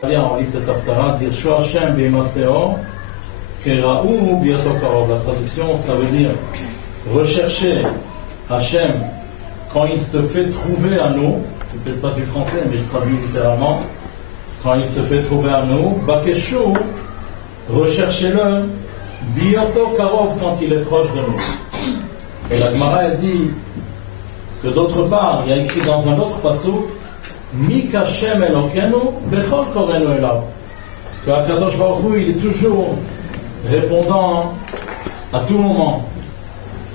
On lit cette Haftarah, dire Shu Hashem b'imatseo, Kera'u biyato karov. La traduction, ça veut dire rechercher Hashem quand il se fait trouver à nous. C'est peut-être pas du français, mais je traduis littéralement. Quand il se fait trouver à nous, Bakeshu, recherchez-le, biyato karov, quand il est proche de nous. Et la Gemara, elle dit que d'autre part, il y a écrit dans un autre passage, Mi kashem elokenu bechol korenu elav. Que Akadosh Baruch Hu, il est toujours répondant à tout moment.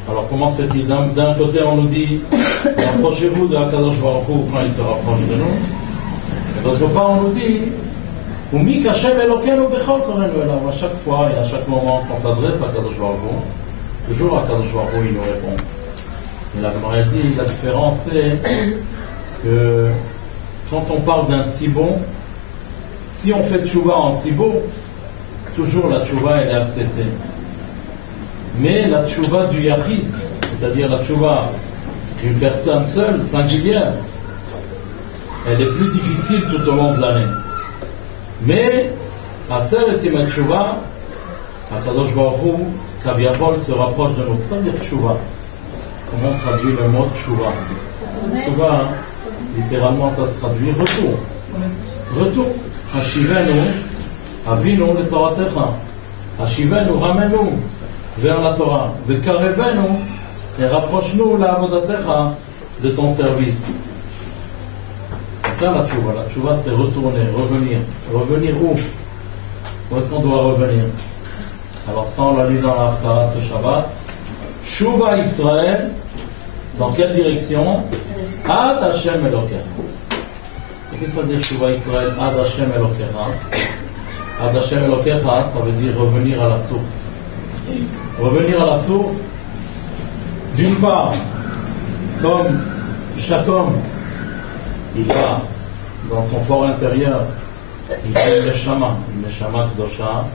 Alors comment se fait-il? D'un côté on nous dit rapprochez-vous de Akadosh Baruch Hu quand il se rapproche de nous, et d'autre part on nous dit Mi kashem elokenu bechol korenu elav. À chaque fois et à chaque moment qu'on s'adresse à Akadosh Baruch Hu, toujours Akadosh Baruch Hu il nous répond. Et la Gemara dit la différence c'est que quand on parle d'un tzibon, si on fait tchouva en tzibon, toujours la tchouva elle est acceptée. Mais la tchouva du yachid, c'est-à-dire la tchouva d'une personne seule, singulière, elle est plus difficile tout au long de l'année. Mais à Aseret Yemei Tchouva, Akadosh Baruch Hu, Kaviahol se rapproche de nous. Ça veut dire tchouva. Comment on traduit le mot tchouva? Tchouva, hein? Littéralement, ça se traduit retour. Retour. Hashivenu, avinu le Toratecha. Hashivenu, ramenu vers la Torah. Vekarevenu, et rapproche-nous la avodatecha de ton service. C'est ça la tchouva. La tchouva, c'est retourner, revenir. Revenir où? Où est-ce qu'on doit revenir? Alors, ça, on l'a lu dans la Haftarah ce Shabbat. Tchouva Israël, dans quelle direction? Ad Hashem Elokecha. Et qu'est-ce que ça veut dire Tchouva Israël? Ad Hashem Elokecha. Ad Hashem Elokecha, ça veut dire revenir à la source. Revenir à la source, d'une part, comme chaque homme, il a dans son fort intérieur, il a une neshama Kedosha,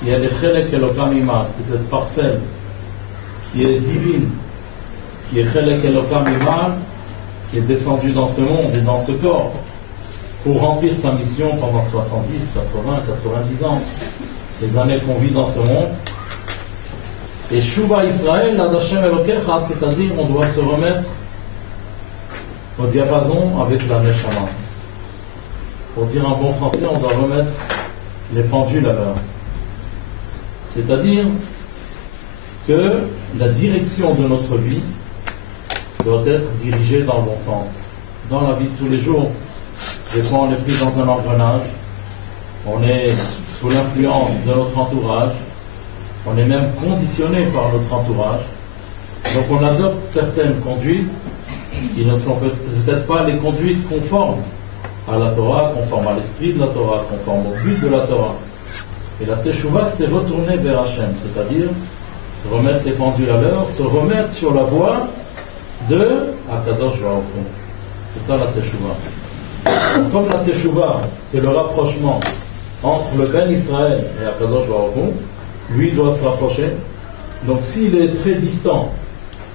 qui est le Chelek Elokam Imad, c'est cette parcelle qui est divine, qui est Chelek Elokam Imad, qui est descendu dans ce monde et dans ce corps pour remplir sa mission pendant 70, 80, 90 ans, les années qu'on vit dans ce monde. Et Shuva Israël, Ad Hashem Elokecha, c'est-à-dire on doit se remettre au diapason avec la Neshama. Pour dire en bon français, on doit remettre les pendules à l'heure. C'est-à-dire que la direction de notre vie doit être dirigée dans le bon sens. Dans la vie de tous les jours, des fois on est pris dans un engrenage, on est sous l'influence de notre entourage, on est même conditionné par notre entourage, donc on adopte certaines conduites qui ne sont peut-être pas les conduites conformes à la Torah, conformes à l'esprit de la Torah, conformes au but de la Torah. Et la Teshuvah, c'est retourner vers Hachem, c'est-à-dire remettre les pendules à l'heure, se remettre sur la voie de Akadosh Baruch Hu. C'est ça la Teshuvah. Comme la Teshuvah, c'est le rapprochement entre le Ben Israël et Akadosh Baruch Hu, lui doit se rapprocher. Donc s'il est très distant,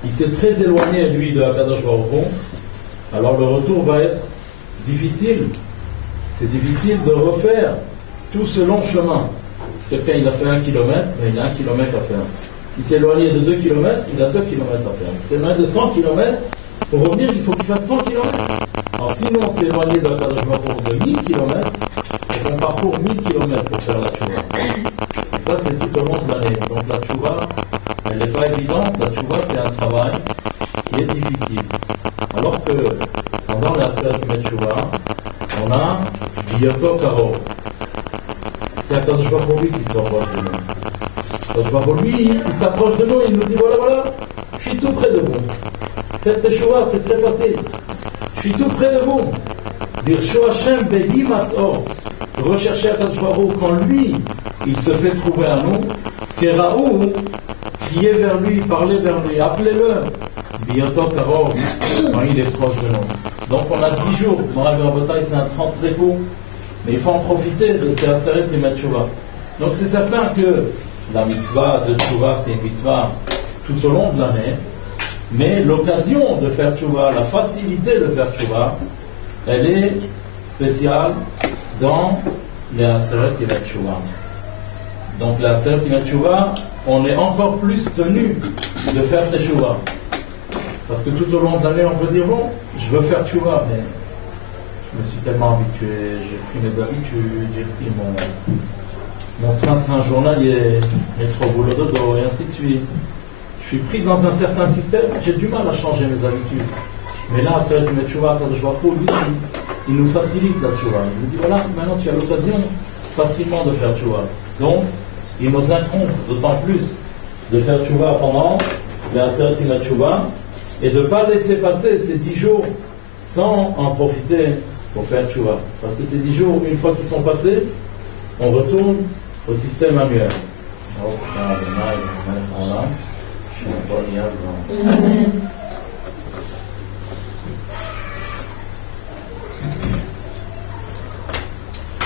il s'est très éloigné lui de Akadosh Baruch Hu, alors le retour va être difficile. C'est difficile de refaire tout ce long chemin. Si quelqu'un il a fait 1 kilomètre, il a 1 kilomètre à faire. S'il s'est éloigné de 2 kilomètres, il a 2 kilomètres à faire. Si c'est loin de 100 kilomètres, pour revenir, il faut qu'il fasse 100 kilomètres. Alors si nous on s'est éloigné de Akadosh Baruch Hu de 1000 kilomètres, on parcourt 1000 kilomètres pour faire la tchouva. Et ça c'est tout au long de l'année. Donc la tchouva, elle n'est pas évidente. La tchouva c'est un travail qui est difficile. Alors que pendant la Aseret Yemei Tchouva, on a Biyoto Karo. C'est Akadosh Baruch Hu qui se rapproche de nous. Akadosh Baruch Hu, lui, il s'approche de nous et il nous dit voilà, je suis tout près de vous. Faites Teshuvah, c'est très facile. Je suis tout près de vous. Dire Shu Hashem behi matzor. Rechercher Akadosh Baruch Hu quand lui, il se fait trouver à nous. Keraou, criez vers lui, parlez vers lui, appelez-le. Biyoto Karo, quand il est proche de nous. Donc on a 10 jours. Dans la bataille, c'est un 30 très court. Mais il faut en profiter de ces Aseret Yemei Tchouva. Donc c'est certain que la mitzvah de Tchouva, c'est une mitzvah tout au long de l'année. Mais l'occasion de faire Tchouva, la facilité de faire Tchouva, elle est spéciale dans les Aseret Yemei Teshuvah. Donc les Aseret Yemei Teshuvah, on est encore plus tenu de faire Teshuvah. Parce que tout au long de l'année, on peut dire, bon, je veux faire Teshuvah, mais je me suis tellement habitué, j'ai pris mes habitudes, j'ai pris mon train-train journalier, métro boulot dodo, et ainsi de suite. Je suis pris dans un certain système, j'ai du mal à changer mes habitudes. Mais là, Aseret Yemei Teshuvah, quand je vois pour lui, il nous facilite la Teshuvah. Il nous dit, voilà, maintenant tu as l'occasion facilement de faire Teshuvah. Donc, il nous incombe d'autant plus de faire Teshuvah pendant les Aseret Yemei Teshuvah et de ne pas laisser passer ces 10 jours sans en profiter pour faire Teshuvah. Parce que ces 10 jours, une fois qu'ils sont passés, on retourne au système annuel.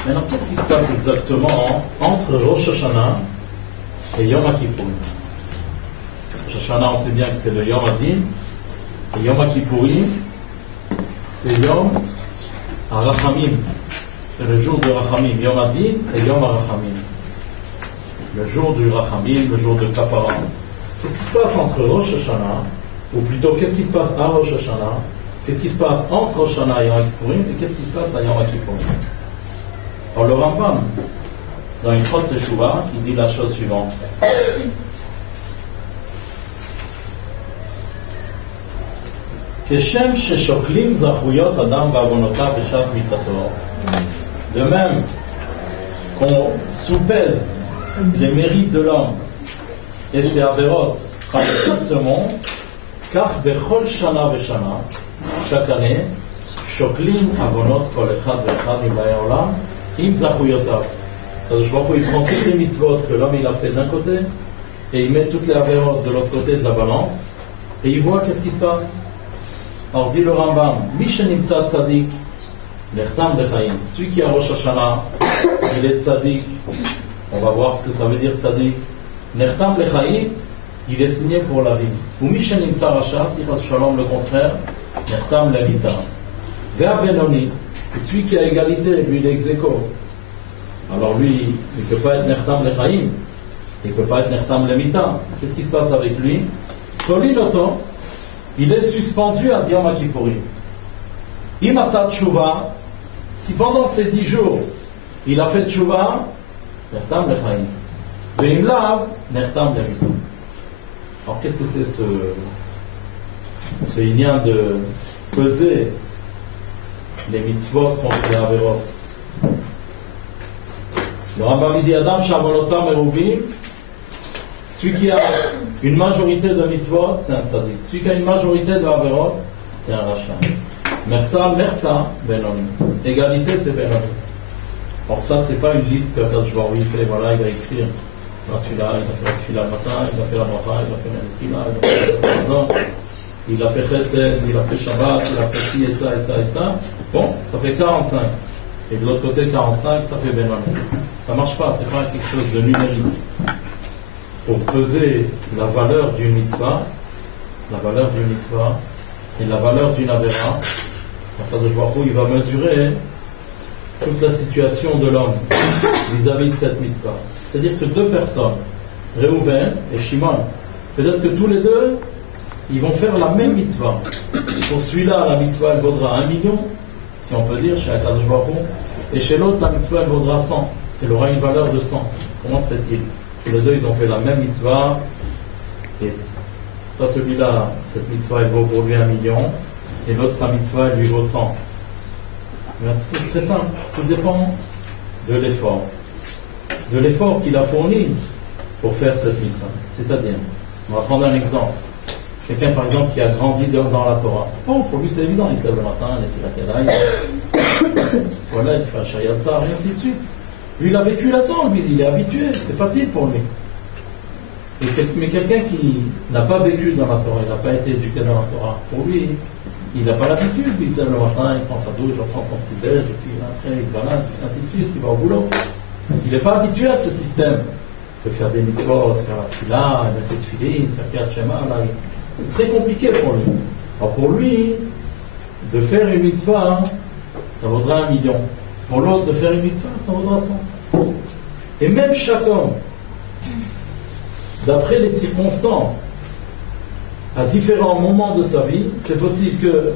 Maintenant, qu'est-ce qui se passe exactement entre Rosh Hashanah et Yom Kippur? Rosh Hashanah, on sait bien que c'est le Yom Adin, et Yom Kippourim, c'est Yom Arachamim. C'est le jour de Rachamim, Yom Adin et Yom Arachamim. Le jour du Rachamim, le jour de Kapara. Qu'est-ce qui se passe entre Rosh Hashanah, ou plutôt, qu'est-ce qui se passe à Rosh Hashanah? Qu'est-ce qui se passe entre Rosh Hashanah et Yom Kippourim? Et qu'est-ce qui se passe à Yom Kippourim? Alors le Rambam, dans une Chot Teshuvah, il dit la chose suivante. Keshem sheshoklim zachuyot adam va'avonotav beshat mitato. De même qu'on soupèse les mérites de l'homme et ses avérotes quand il quitte ce monde, car bechol shana veshana, chaque année, shoklim avonot kol echad ve'echad mibaei olam, im zachuyotav. Je vois qu'il prend toutes les mitzvot que l'homme il a fait d'un côté et il met toutes les avérotes de l'autre côté de la balance et il voit qu'est-ce qui se passe. Alors dit le Rambam, Mishenimtza tzadik, nechtam lechaim. Celui qui a Rosh Hashanah, il est tzadik. On va voir ce que ça veut dire tzadik. Nechtam lechaim, il est signé pour la vie. Ou Mishenimtza rasha, si chas shalom le contraire, nechtam levita. Ve'a benoni, et celui qui a égalité, lui il est ex aequo. Alors lui, il ne peut pas être nechtam lechaim, il ne peut pas être nechtam levita. Qu'est-ce qui se passe avec lui? Tolinoto, il est suspendu à Yom Kippourim. Imasat Teshuvah, si pendant ces 10 jours, il a fait Teshuvah, Nechtam Lechaim. Ve'im lav, Nechtam Levita. Alors qu'est-ce que c'est ce lien de peser les mitzvot contre les averot? Le Rambam dit Adam Shavonotam Merubim. Celui qui a une majorité de mitzvot, c'est un tzaddik. Celui qui a une majorité de averot, c'est un rachat. Merza, benoni. Égalité, c'est benoni. Or ça, c'est pas une liste que quand je vois où il fait, voilà, il va écrire. Celui-là, il a fait la fila le matin, il a fait la bracha, il a fait la nefila, il a fait la maison, il a fait chesed, il a fait Shabbat, il a fait ci et ça et ça et ça. Bon, ça fait 45. Et de l'autre côté, 45, ça fait benoni. Ça marche pas, c'est pas quelque chose de numérique. Pour peser la valeur d'une mitzvah, et la valeur d'une avéra, il va mesurer toute la situation de l'homme vis-à-vis de cette mitzvah. C'est-à-dire que 2 personnes, Réhouven et Shimon, peut-être que tous les deux, ils vont faire la même mitzvah. Pour celui-là, la mitzvah elle vaudra 1 million, si on peut dire, chez Akadosh Baruch Hu, et chez l'autre, la mitzvah elle vaudra 100. Elle aura une valeur de 100. Comment se fait-il? Tous les deux, ils ont fait la même mitzvah. Et toi, celui-là, cette mitzvah, elle vaut pour lui 1 million. Et l'autre, sa mitzvah, elle lui vaut 100. C'est très simple. Tout dépend de l'effort. De l'effort qu'il a fourni pour faire cette mitzvah. C'est-à-dire, on va prendre un exemple. Quelqu'un, par exemple, qui a grandi dans la Torah. Bon, pour lui, c'est évident. Il se lève le matin, il fait la Kedai. Voilà, il fait un Shayat Tzar, et ainsi de suite. Lui, il a vécu là-dedans, lui, il est habitué, c'est facile pour lui. Mais quelqu'un qui n'a pas vécu dans la Torah, il n'a pas été éduqué dans la Torah, pour lui, il n'a pas l'habitude, il se lève le matin, il prend sa douche, il prend son petit déj, et puis après il se balade, et ainsi de suite, il va au boulot. Il n'est pas habitué à ce système de faire des mitzvot, de faire la tefila, de mettre des tefilines, de faire Kriyat Shema, là. C'est très compliqué pour lui. Alors pour lui, de faire une mitzvah, ça vaudra 1 million. Pour l'autre, de faire une mitzvah, ça vaudra 100. Et même chaque homme, d'après les circonstances, à différents moments de sa vie, c'est possible que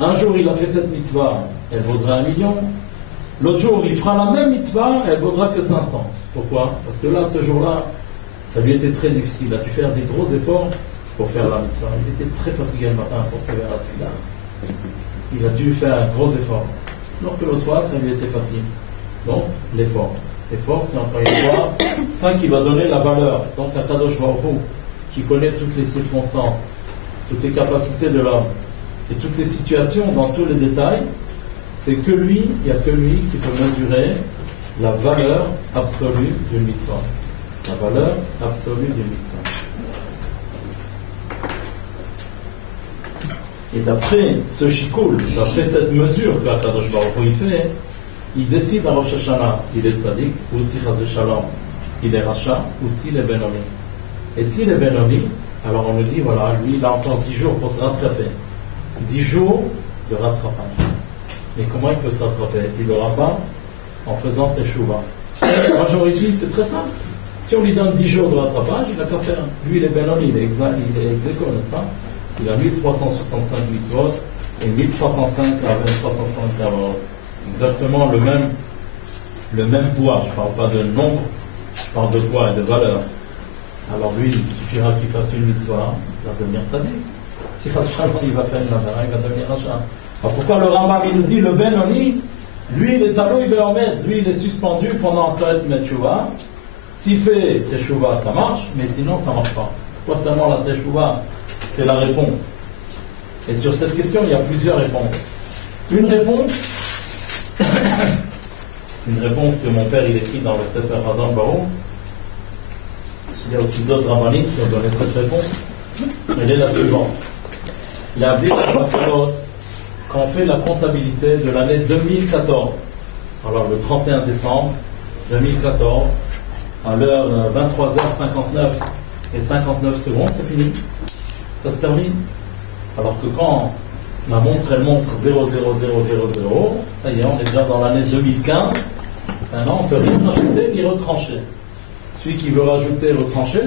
un jour il a fait cette mitzvah, elle vaudra 1 million. L'autre jour, il fera la même mitzvah, elle vaudra que 500. Pourquoi? Parce que là, ce jour-là, ça lui était très difficile. Il a dû faire des gros efforts pour faire la mitzvah. Il était très fatigué le matin pour faire la tefila. Il a dû faire un gros effort. Alors que l'autre fois, ça lui était facile. Donc, l'effort. L'effort, c'est encore une fois ça qui va donner la valeur. Donc, Akadosh Baruch Hu, qui connaît toutes les circonstances, toutes les capacités de l'homme, et toutes les situations dans tous les détails, c'est que lui, il n'y a que lui qui peut mesurer la valeur absolue d'une mitzvah. La valeur absolue d'une mitzvah. Et d'après ce shikoul, d'après cette mesure que Akadosh Baruch Hu fait, il décide à Rosh Hashanah s'il est tzaddik ou si Chas v'Shalom il est rachat ou s'il est benoni. Et s'il est benoni, alors on me dit voilà, lui il a encore 10 jours pour se rattraper. 10 jours de rattrapage. Mais comment il peut se rattraper? Il n'aura pas en faisant teshuva. Moi j'aurais dit c'est très simple. Si on lui donne 10 jours de rattrapage, il n'a qu'à faire. Lui il est benoni, il est exéco, n'est-ce pas? Il a 1365 mitzvot et 1305 à 2305 avot. Exactement le même poids. Je ne parle pas de nombre, je parle de poids et de valeur. Alors lui, il suffira qu'il fasse une mitzvah, il va devenir tzaddik. Si il va faire une avera, il va devenir rachat. Alors pourquoi le Rambam il nous dit le Benoni, lui il est alloué Be'omed, lui il est suspendu pendant un Saret Metchouva. S'il fait Teshuvah, ça marche, mais sinon ça ne marche pas. Pourquoi seulement la Teshuvah? C'est la réponse. Et sur cette question, il y a plusieurs réponses. Une réponse que mon père il écrit dans le Sefer Hazan Baruch. Il y a aussi d'autres rabbinites qui ont donné cette réponse. Elle est la suivante. Il a dit quand on fait la comptabilité de l'année 2014, alors le 31 décembre 2014, à l'heure 23h59 et 59 secondes, c'est fini. Ça se termine. Alors que quand la montre elle montre 0,0000, ça y est, on est déjà dans l'année 2015. Maintenant, on ne peut rien rajouter ni retrancher. Celui qui veut rajouter et retrancher,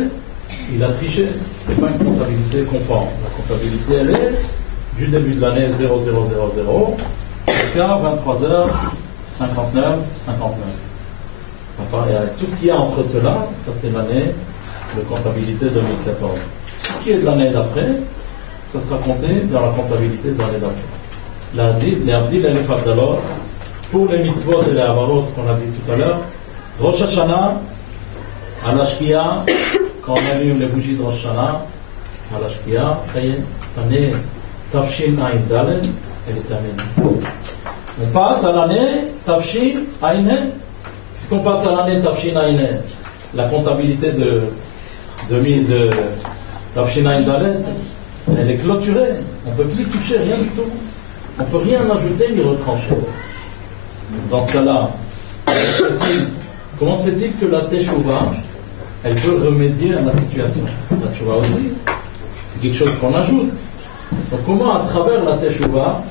il a triché. Ce n'est pas une comptabilité conforme. La comptabilité, elle est du début de l'année 0000 jusqu'à 23h59, 59. Enfin, tout ce qu'il y a entre cela, ça c'est l'année de comptabilité 2014. Tout ce qui est de l'année d'après, ça sera compté dans la comptabilité de l'année d'après. Les Abdil et les Fardalor, pour les mitzvot et les avarot, ce qu'on a dit tout à l'heure, Rosh Hashanah, à l'Ashkia, quand on allume les bougies de Rosh Hashanah, à l'Ashkia, ça y est, l'année Tafshin Ain Daled, elle est terminée. On passe à l'année Tafshin Ain. Puisqu'on passe à l'année Tafshin Ain, la comptabilité de Tafshin Ain Daled, elle est clôturée. On ne peut plus toucher, rien du tout. On ne peut rien ajouter ni retrancher. Dans ce cas-là, comment se fait-il que la Teshuvah, elle peut remédier à la situation? La Teshuvah aussi, c'est quelque chose qu'on ajoute. Donc comment, à travers la Teshuvah,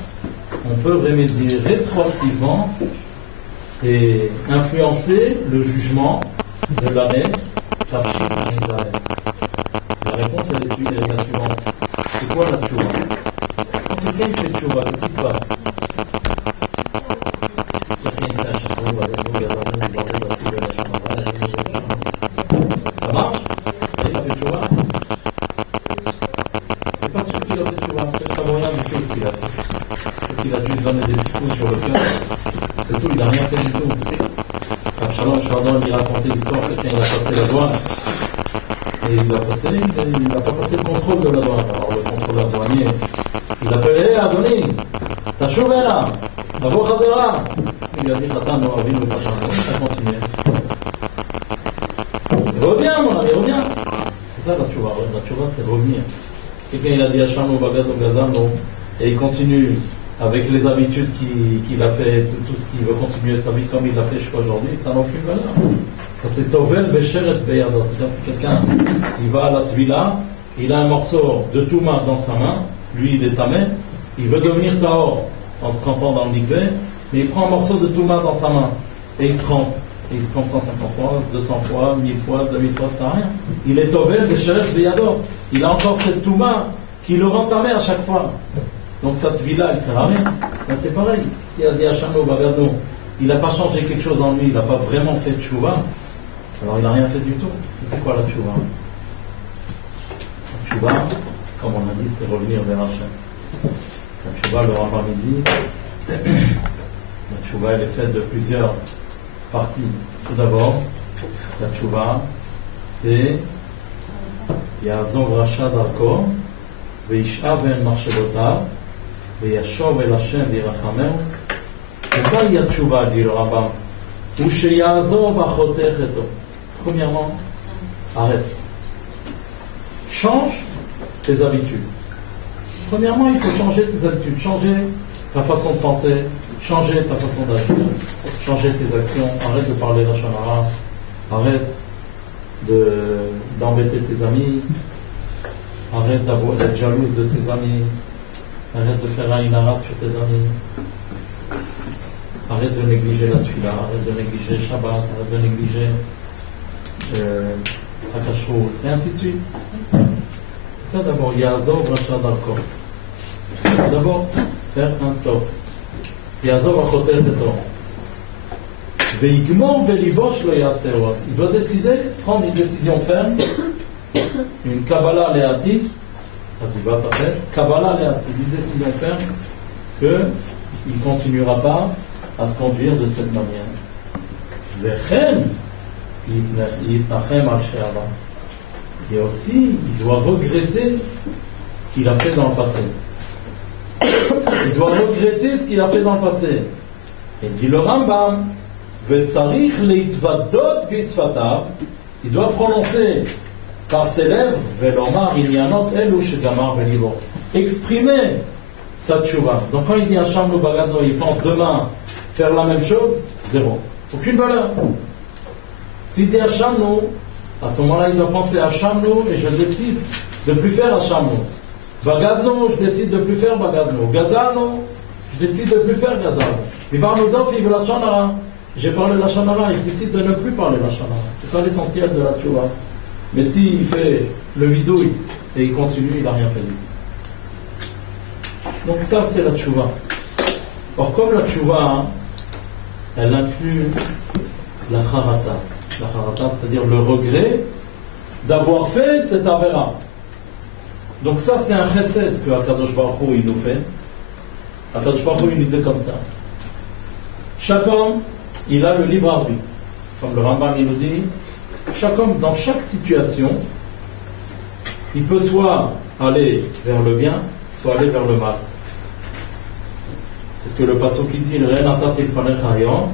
on peut remédier rétroactivement et influencer le jugement de l'année Tafshin Ain Daled? La réponse est la suivante. C'est quoi la Teshuvah? Quand quelqu'un fait Teshuvah, qu'est-ce qui se passe? Ça marche? Il a fait Teshuvah? C'est pas sûr qu'il a fait Teshuvah, c'est pas rien du tout ce qu'il a fait. C'est qu'il a dû donner des coups sur le cœur, c'est tout, il n'a rien fait du tout. Shalom Shradon lui racontait l'histoire, quelqu'un il a passé la douane et il n'a pas passé le contrôle de la douane. Alors le contrôleur douanier, il appelait Adoni, t'as chauvé là, d'abord Khazera. Il lui a dit Khatan, nous avons le Pachan, ça continue. Reviens mon ami, reviens. C'est ça la tchouva, c'est revenir. Quelqu'un il a dit Hacham ou Bagad ou Gazam, et il continue avec les habitudes qu'il a fait, tout ce qu'il veut continuer sa vie comme il l'a fait jusqu'à aujourd'hui, ça n'a aucune valeur. Ça c'est Tovel Vesheretz Beyado. C'est-à-dire si quelqu'un il va à la Tvila, il a un morceau de Touma dans sa main, lui il est tamé, il veut devenir Tahor en se trempant dans le mikvé, mais il prend un morceau de touma dans sa main et il se trompe. Et il se trompe 150 fois, 200 fois, 1000 fois, 2000 fois, ça sert à rien. Il est tovel, Besheretz, Beyado. Il a encore cette touma qui le rend tamé à chaque fois. Donc cette vie-là, elle sert à rien. Ben, c'est pareil. S'il a dit à Shano, Bagado, il n'a pas changé quelque chose en lui, il n'a pas vraiment fait de tchouva, alors il n'a rien fait du tout. Et c'est quoi la tchouva? La tchouva, comme on a dit, c'est revenir vers Hachem. La tchouva, le Rambam dit, la tchouva, elle est faite de plusieurs parties. Tout d'abord, la tchouva, c'est Ya'azov Rasha Darko, Ve'ish'a ben Marshalotav, Ve'yashov el Hashem V'irachameu. C'est pas Y'a tchouva, dit le Rambam. Ou chez Ya'azov Achotech eto. Premièrement, arrête. Change tes habitudes. Premièrement, il faut changer tes habitudes, changer ta façon de penser, changer ta façon d'agir, changer tes actions, arrête de parler lachon hara, arrête d'embêter tes amis, arrête d'être jalouse de ses amis, arrête de faire un inara sur tes amis, arrête de négliger la tuila, arrête de négliger Shabbat, arrête de négliger Hakashut, et ainsi de suite. C'est ça d'abord, Ya'azov Rasha Darko. D'abord, faire un stop. Ya'azov Achotet Eto. Ve'igmor ve'libosh lo ya'aseh. Il doit décider, prendre une décision ferme, une Kabbalah Le'atid, Kabbalah Le'atid, une décision ferme, qu'il ne continuera pas à se conduire de cette manière. Ve'chen yitnachem al she'ava. Et aussi, il doit regretter ce qu'il a fait dans le passé. Il doit regretter ce qu'il a fait dans le passé. Et dit le Rambam, Ve'tzarich leitvadot bisfatav, il doit prononcer par ses lèvres, Ve'lomar inyanot elu shegamar belibo, exprimer sa tchouva. Donc quand il dit Hacham no bagado, il pense demain faire la même chose, zéro. Aucune valeur. S'il dit Hacham no, à ce moment-là, il doit penser à Shamno et je décide de ne plus faire à Shamno. Bagadno, je décide de ne plus faire Bagadno. Gazano, je décide de ne plus faire Gazano. Vivarnodof, il veut la Chanara. J'ai parlé de la Chanara et je décide de ne plus parler de la Chanara. C'est ça l'essentiel de la Tchouva. Mais s'il fait le vidouille et il continue, il n'a rien fait du tout. Donc ça, c'est la Tchouva. Or, comme la Tchouva, elle inclut la Harata. La harata, c'est-à-dire le regret d'avoir fait cet avéra. Donc ça, c'est un chesed que Akadosh Baruch Hu, il nous fait. Akadosh Baruch Hu, il nous dit comme ça. Chaque homme, il a le libre arbitre. Comme le Rambam, il nous dit, chaque homme, dans chaque situation, il peut soit aller vers le bien, soit aller vers le mal. C'est ce que le pasuk dit, le Renata Tilfanecha Hayom.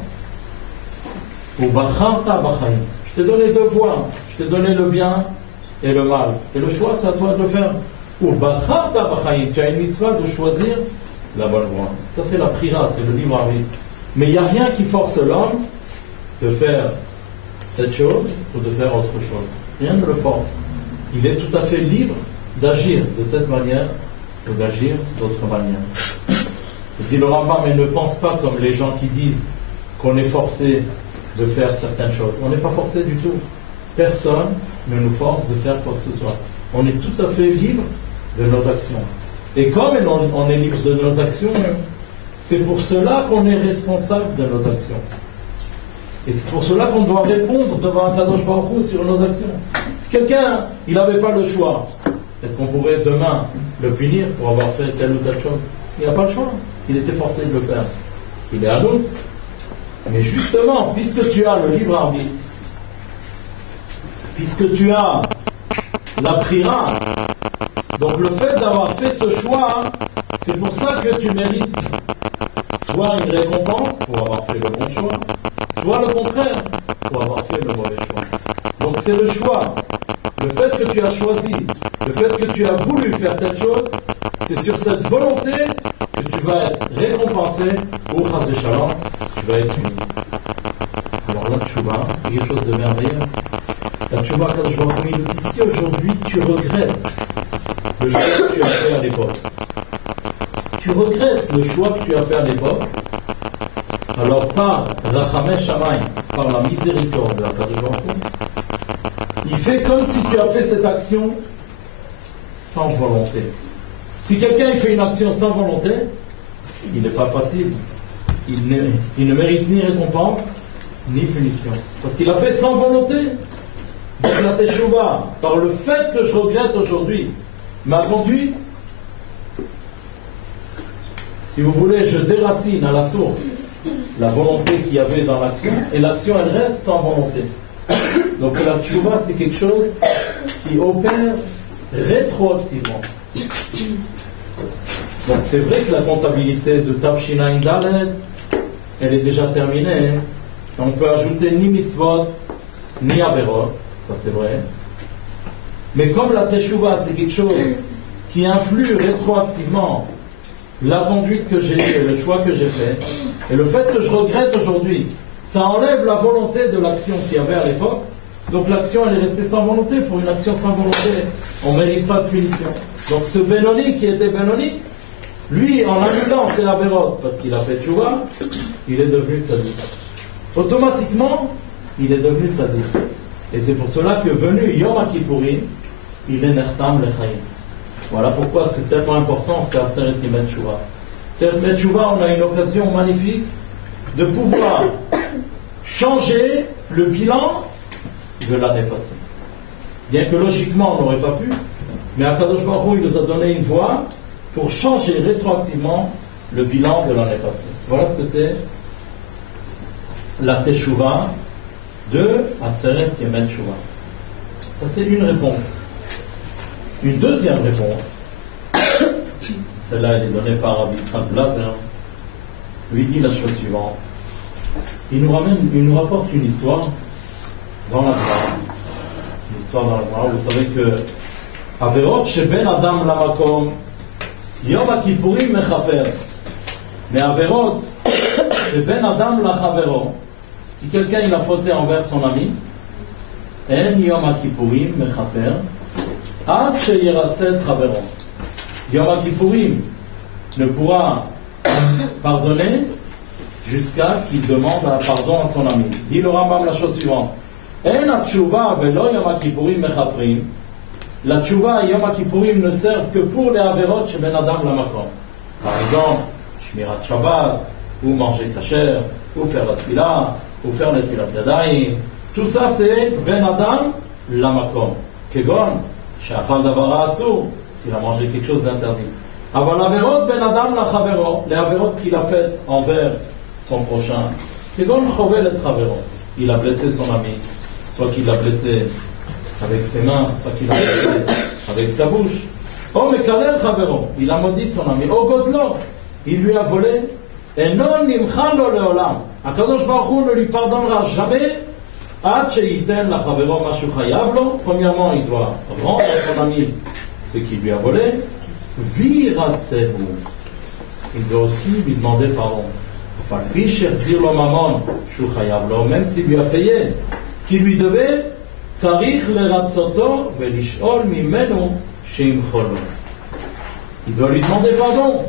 Ou Bacharta Bachayim. Je t'ai donné deux voies. Je t'ai donné le bien et le mal. Et le choix, c'est à toi de le faire. Ou Bacharta Bachayim. Tu as une mitzvah de choisir la bonne voie. Ça, c'est la prira, c'est le libre arbitre. Mais il n'y a rien qui force l'homme de faire cette chose ou de faire autre chose. Rien ne le force. Il est tout à fait libre d'agir de cette manière ou d'agir d'autre manière. Il dit le Rambam, mais ne pense pas comme les gens qui disent qu'on est forcé de faire certaines choses. On n'est pas forcé du tout. Personne ne nous force de faire quoi que ce soit. On est tout à fait libre de nos actions. Et comme on est libre de nos actions, c'est pour cela qu'on est responsable de nos actions. Et c'est pour cela qu'on doit répondre devant Akadosh Baruch Hu sur nos actions. Si quelqu'un, il n'avait pas le choix, est-ce qu'on pourrait demain le punir pour avoir fait telle ou telle chose? Il n'a pas le choix. Il était forcé de le faire. Il est adulte. Mais justement, puisque tu as le libre arbitre, puisque tu as la prira, donc le fait d'avoir fait ce choix, c'est pour ça que tu mérites soit une récompense pour avoir fait le bon choix, soit le contraire pour avoir fait le mauvais choix. Donc c'est le choix. Le fait que tu as choisi, le fait que tu as voulu faire telle chose, c'est sur cette volonté que tu vas être récompensé ou chas v'shalom, tu vas être uni. Alors la tchouva, c'est quelque chose de merveilleux. La tchouva, quand je vois comme il dit, si aujourd'hui tu regrettes le choix que tu as fait à l'époque, tu regrettes le choix que tu as fait à l'époque, Alors par Rachamei Shamayim, par la miséricorde de la Kadosh Baruch Hu, il fait comme si tu as fait cette action sans volonté. Si quelqu'un fait une action sans volonté, il n'est pas passible. Il ne mérite ni récompense, ni punition. Parce qu'il a fait sans volonté. Donc la teshuva, par le fait que je regrette aujourd'hui ma conduite, si vous voulez, je déracine à la source la volonté qu'il y avait dans l'action, et l'action, elle reste sans volonté. Donc la teshuva, c'est quelque chose qui opère rétroactivement. Donc c'est vrai que la comptabilité de Tavshinayin Dalet, elle est déjà terminée. On peut ajouter ni mitzvot, ni averot, ça c'est vrai. Mais comme la teshuva, c'est quelque chose qui influe rétroactivement la conduite que j'ai eue et le choix que j'ai fait, et le fait que je regrette aujourd'hui, ça enlève la volonté de l'action qu'il y avait à l'époque. Donc l'action, elle est restée sans volonté. Pour une action sans volonté, on ne mérite pas de punition. Donc ce Benoni qui était Benoni, lui, en annulant ses averot parce qu'il a fait teshuva, il est devenu tzaddik. Automatiquement, il est devenu tzaddik. Et c'est pour cela que venu Yom Kippourim, il est nertam lechaim. Voilà pourquoi c'est tellement important, c'est Aseret Yemei Teshuva. Aseret Teshuva, on a une occasion magnifique de pouvoir changer le bilan de l'année passée. Bien que logiquement on n'aurait pas pu, mais Akadosh Baruch Hu, il nous a donné une voie pour changer rétroactivement le bilan de l'année passée. Voilà ce que c'est la teshuva de Aseret Yemei Teshuva. Ça c'est une réponse. Une deuxième réponse, celle-là elle est donnée par Rabbi Yitzhak Blazer, lui dit la chose suivante. Il nous rapporte une histoire dans la Gemara. Une histoire dans la Gemara, vous savez que Averot sheben Adam lamakom Yom Kippourim mechaper. Mais Averot sheben Adam lachavero. Si quelqu'un il a fauté envers son ami, En Yom Kippourim mechaper Ad sheyiratzet chavero. Yom Kippourim ne pourra pardonner jusqu'à qu'il demande pardon à son ami. Dit le Rambam la chose suivante. En atchouva velo Yom Kippourim mechaprim. La tchouva et Yom Kippourim ne servent que pour les averot chez Ben Adam Lamakom. Par exemple, Shmirat Shabbat, ou manger kasher, ou faire la tefila, ou faire la tefila yadayim. Tout ça c'est Ben Adam Lamakom. Kegon, Shachal Davara Asur, s'il a mangé quelque chose d'interdit. Aval averot Ben Adam Lachavero, les averot qu'il a fait envers son prochain. Kegon Chovel et Chavero. Il a blessé son ami, soit qu'il l'a blessé avec ses mains, soit qu'il l'a blessé avec sa bouche. Oh, mais Kalel Chavero, il a maudit son ami. Oh, Gozlo, il lui a volé. Et non, Nimchalo Leolam. Akadosh Baruch Hu ne lui pardonnera jamais. Ad she'iten la Chavero mashu chayav lo. Premièrement, il doit rendre à son ami ce qu'il lui a volé. Viratsehu. Il doit aussi lui demander pardon. Même s'il lui a payé ce qu'il lui devait, il doit lui demander pardon,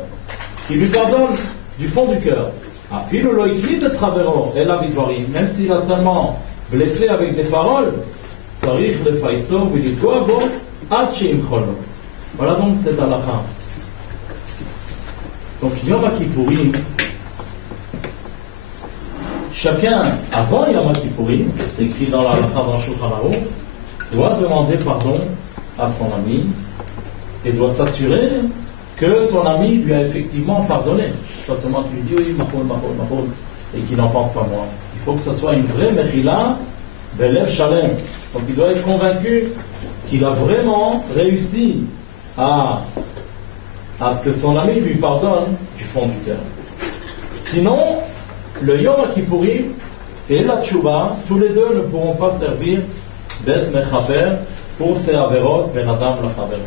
qu'il lui pardonne du fond du cœur. Même s'il a seulement blessé avec des paroles, voilà donc cette halakha. Donc Yom Kippourim, chacun, avant Yom Kippourim, c'est écrit dans la halakha dans Shulchan Aruch, doit demander pardon à son ami et doit s'assurer que son ami lui a effectivement pardonné. Pas seulement qu'il lui dit oui, mahol, et qu'il n'en pense pas moins. Il faut que ce soit une vraie mechila, belev shalem. Donc il doit être convaincu qu'il a vraiment réussi à ce que son ami lui pardonne du fond du cœur. Sinon, le Yom Kippourim et la Tchouva, tous les deux ne pourront pas servir d'être mechaper pour ces averot ben Adam lachavero.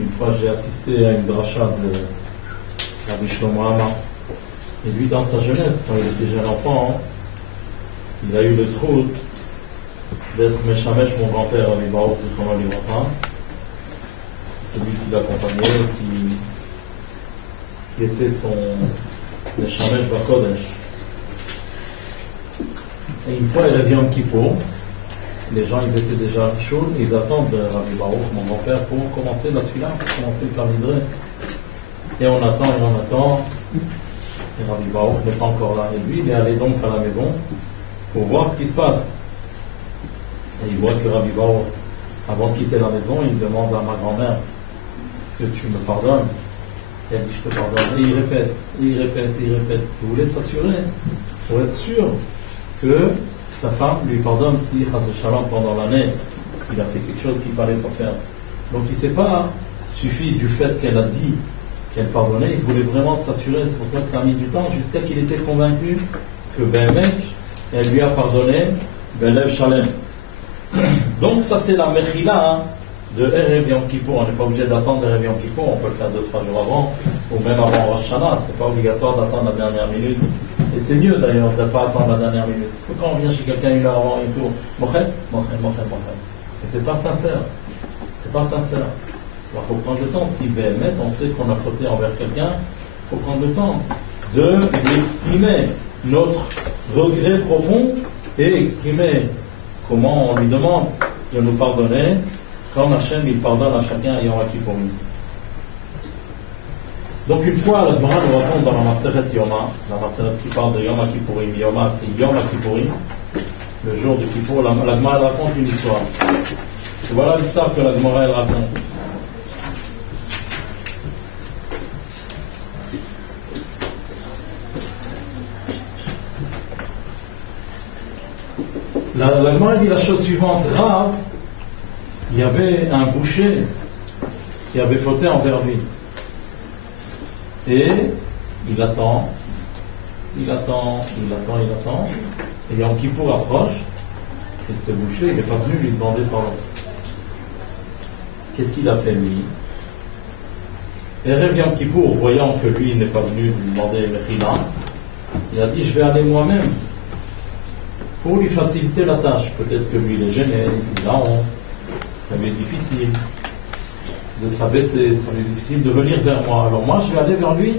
Une fois, j'ai assisté à une dracha de Rabbi Shlomo Amar. Et lui, dans sa jeunesse, quand il était jeune enfant, il a eu le zrout d'être Meshamesh, mon grand-père, Rabbi Baruch Zichrono Livracha, celui qui l'accompagnait, qui était son Meshamesh Bakodesh. Et une fois, il revient en Kippour, les gens ils étaient déjà chauds, ils attendent Rabbi Baruch, mon grand-père, pour commencer la tefila, pour commencer le calendrier. Et on attend, et Rabbi Baruch n'est pas encore là. Et lui, il est allé donc à la maison pour voir ce qui se passe. Et il voit que Rabbi Baruch, avant de quitter la maison, il demande à ma grand-mère, est-ce que tu me pardonnes? Et elle dit, je te pardonne. Et il répète. Il voulait s'assurer, pour être sûr que sa femme lui pardonne si, chas v'shalom, pendant l'année, il a fait quelque chose qu'il ne fallait pas faire. Donc il ne s'est pas suffi du fait qu'elle a dit qu'elle pardonnait, il voulait vraiment s'assurer, c'est pour ça que ça a mis du temps, jusqu'à qu'il était convaincu que mec, elle lui a pardonné, Lev Shalem. Donc ça c'est la Mechila de Erev Yom Kippour. On n'est pas obligé d'attendre Erev Yom Kippour, on peut le faire 2-3 jours avant, ou même avant Rosh Hashanah, c'est pas obligatoire d'attendre la dernière minute. Et c'est mieux d'ailleurs de ne pas attendre la dernière minute. Parce que quand on vient chez quelqu'un une heure avant et tout, Mochen. Et c'est pas sincère. Alors il faut prendre le temps. Si Béhémet, on sait qu'on a fauté envers quelqu'un, il faut prendre le temps de lui exprimer notre regret profond et exprimer comment on lui demande de nous pardonner, comme Hachem il pardonne à chacun ayant acquis pour lui. Donc une fois, la Gemara nous raconte dans la Maseret Yoma, la Maseret qui parle de Yom Kippourim. Yoma, c'est Yom Kippourim, le jour du Kippour. La Gemara raconte une histoire. Et voilà l'histoire que la Gemara elle raconte. La Gemara dit la chose suivante. Rav, il y avait un boucher qui avait fauté envers lui. Et il attend, et Yom Kippour approche, et ce boucher, il n'est pas venu lui demander pardon. Qu'est-ce qu'il a fait lui? Et Yom Kippour, voyant que lui n'est pas venu lui demander Mechila, il a dit, je vais aller moi-même, pour lui faciliter la tâche. Peut-être que lui il est gêné, il a honte, ça lui est difficile de s'abaisser, ça lui est difficile de venir vers moi. Alors moi je vais aller vers lui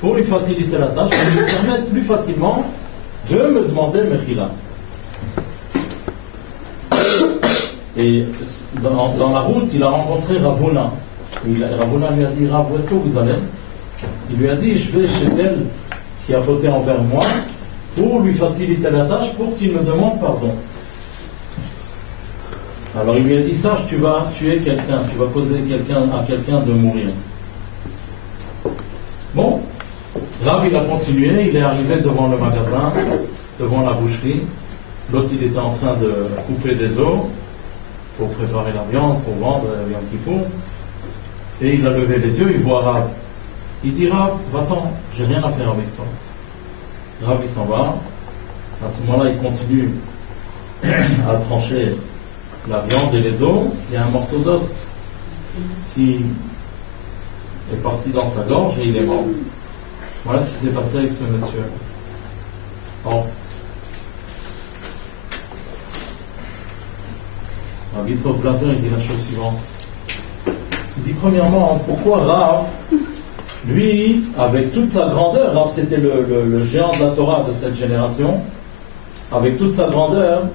pour lui faciliter la tâche, pour lui permettre plus facilement de me demander Mechila. Et dans la route, il a rencontré Ravuna. Ravuna lui a dit, Rav, où est-ce que vous allez? Il lui a dit, je vais chez elle qui a fauté envers moi pour lui faciliter la tâche, pour qu'il me demande pardon. Alors il lui a dit, sache, tu vas tuer quelqu'un, tu vas causer à quelqu'un de mourir. Bon, Rav il a continué, il est arrivé devant le magasin, devant la boucherie. L'autre il était en train de couper des os pour préparer la viande, pour vendre Yom Kippour. Et il a levé les yeux, il voit Rav. Il dit, Rav, va-t'en, j'ai rien à faire avec toi. Rav il s'en va. À ce moment-là il continue à trancher la viande et les os. Il y a un morceau d'os qui est parti dans sa gorge et il est mort. Voilà ce qui s'est passé avec ce monsieur. Bon. Rabbi Yitzhak Blazer, il dit la chose suivante. Il dit premièrement, pourquoi Rav, lui, avec toute sa grandeur, Rav c'était le géant de la Torah de cette génération, avec toute sa grandeur,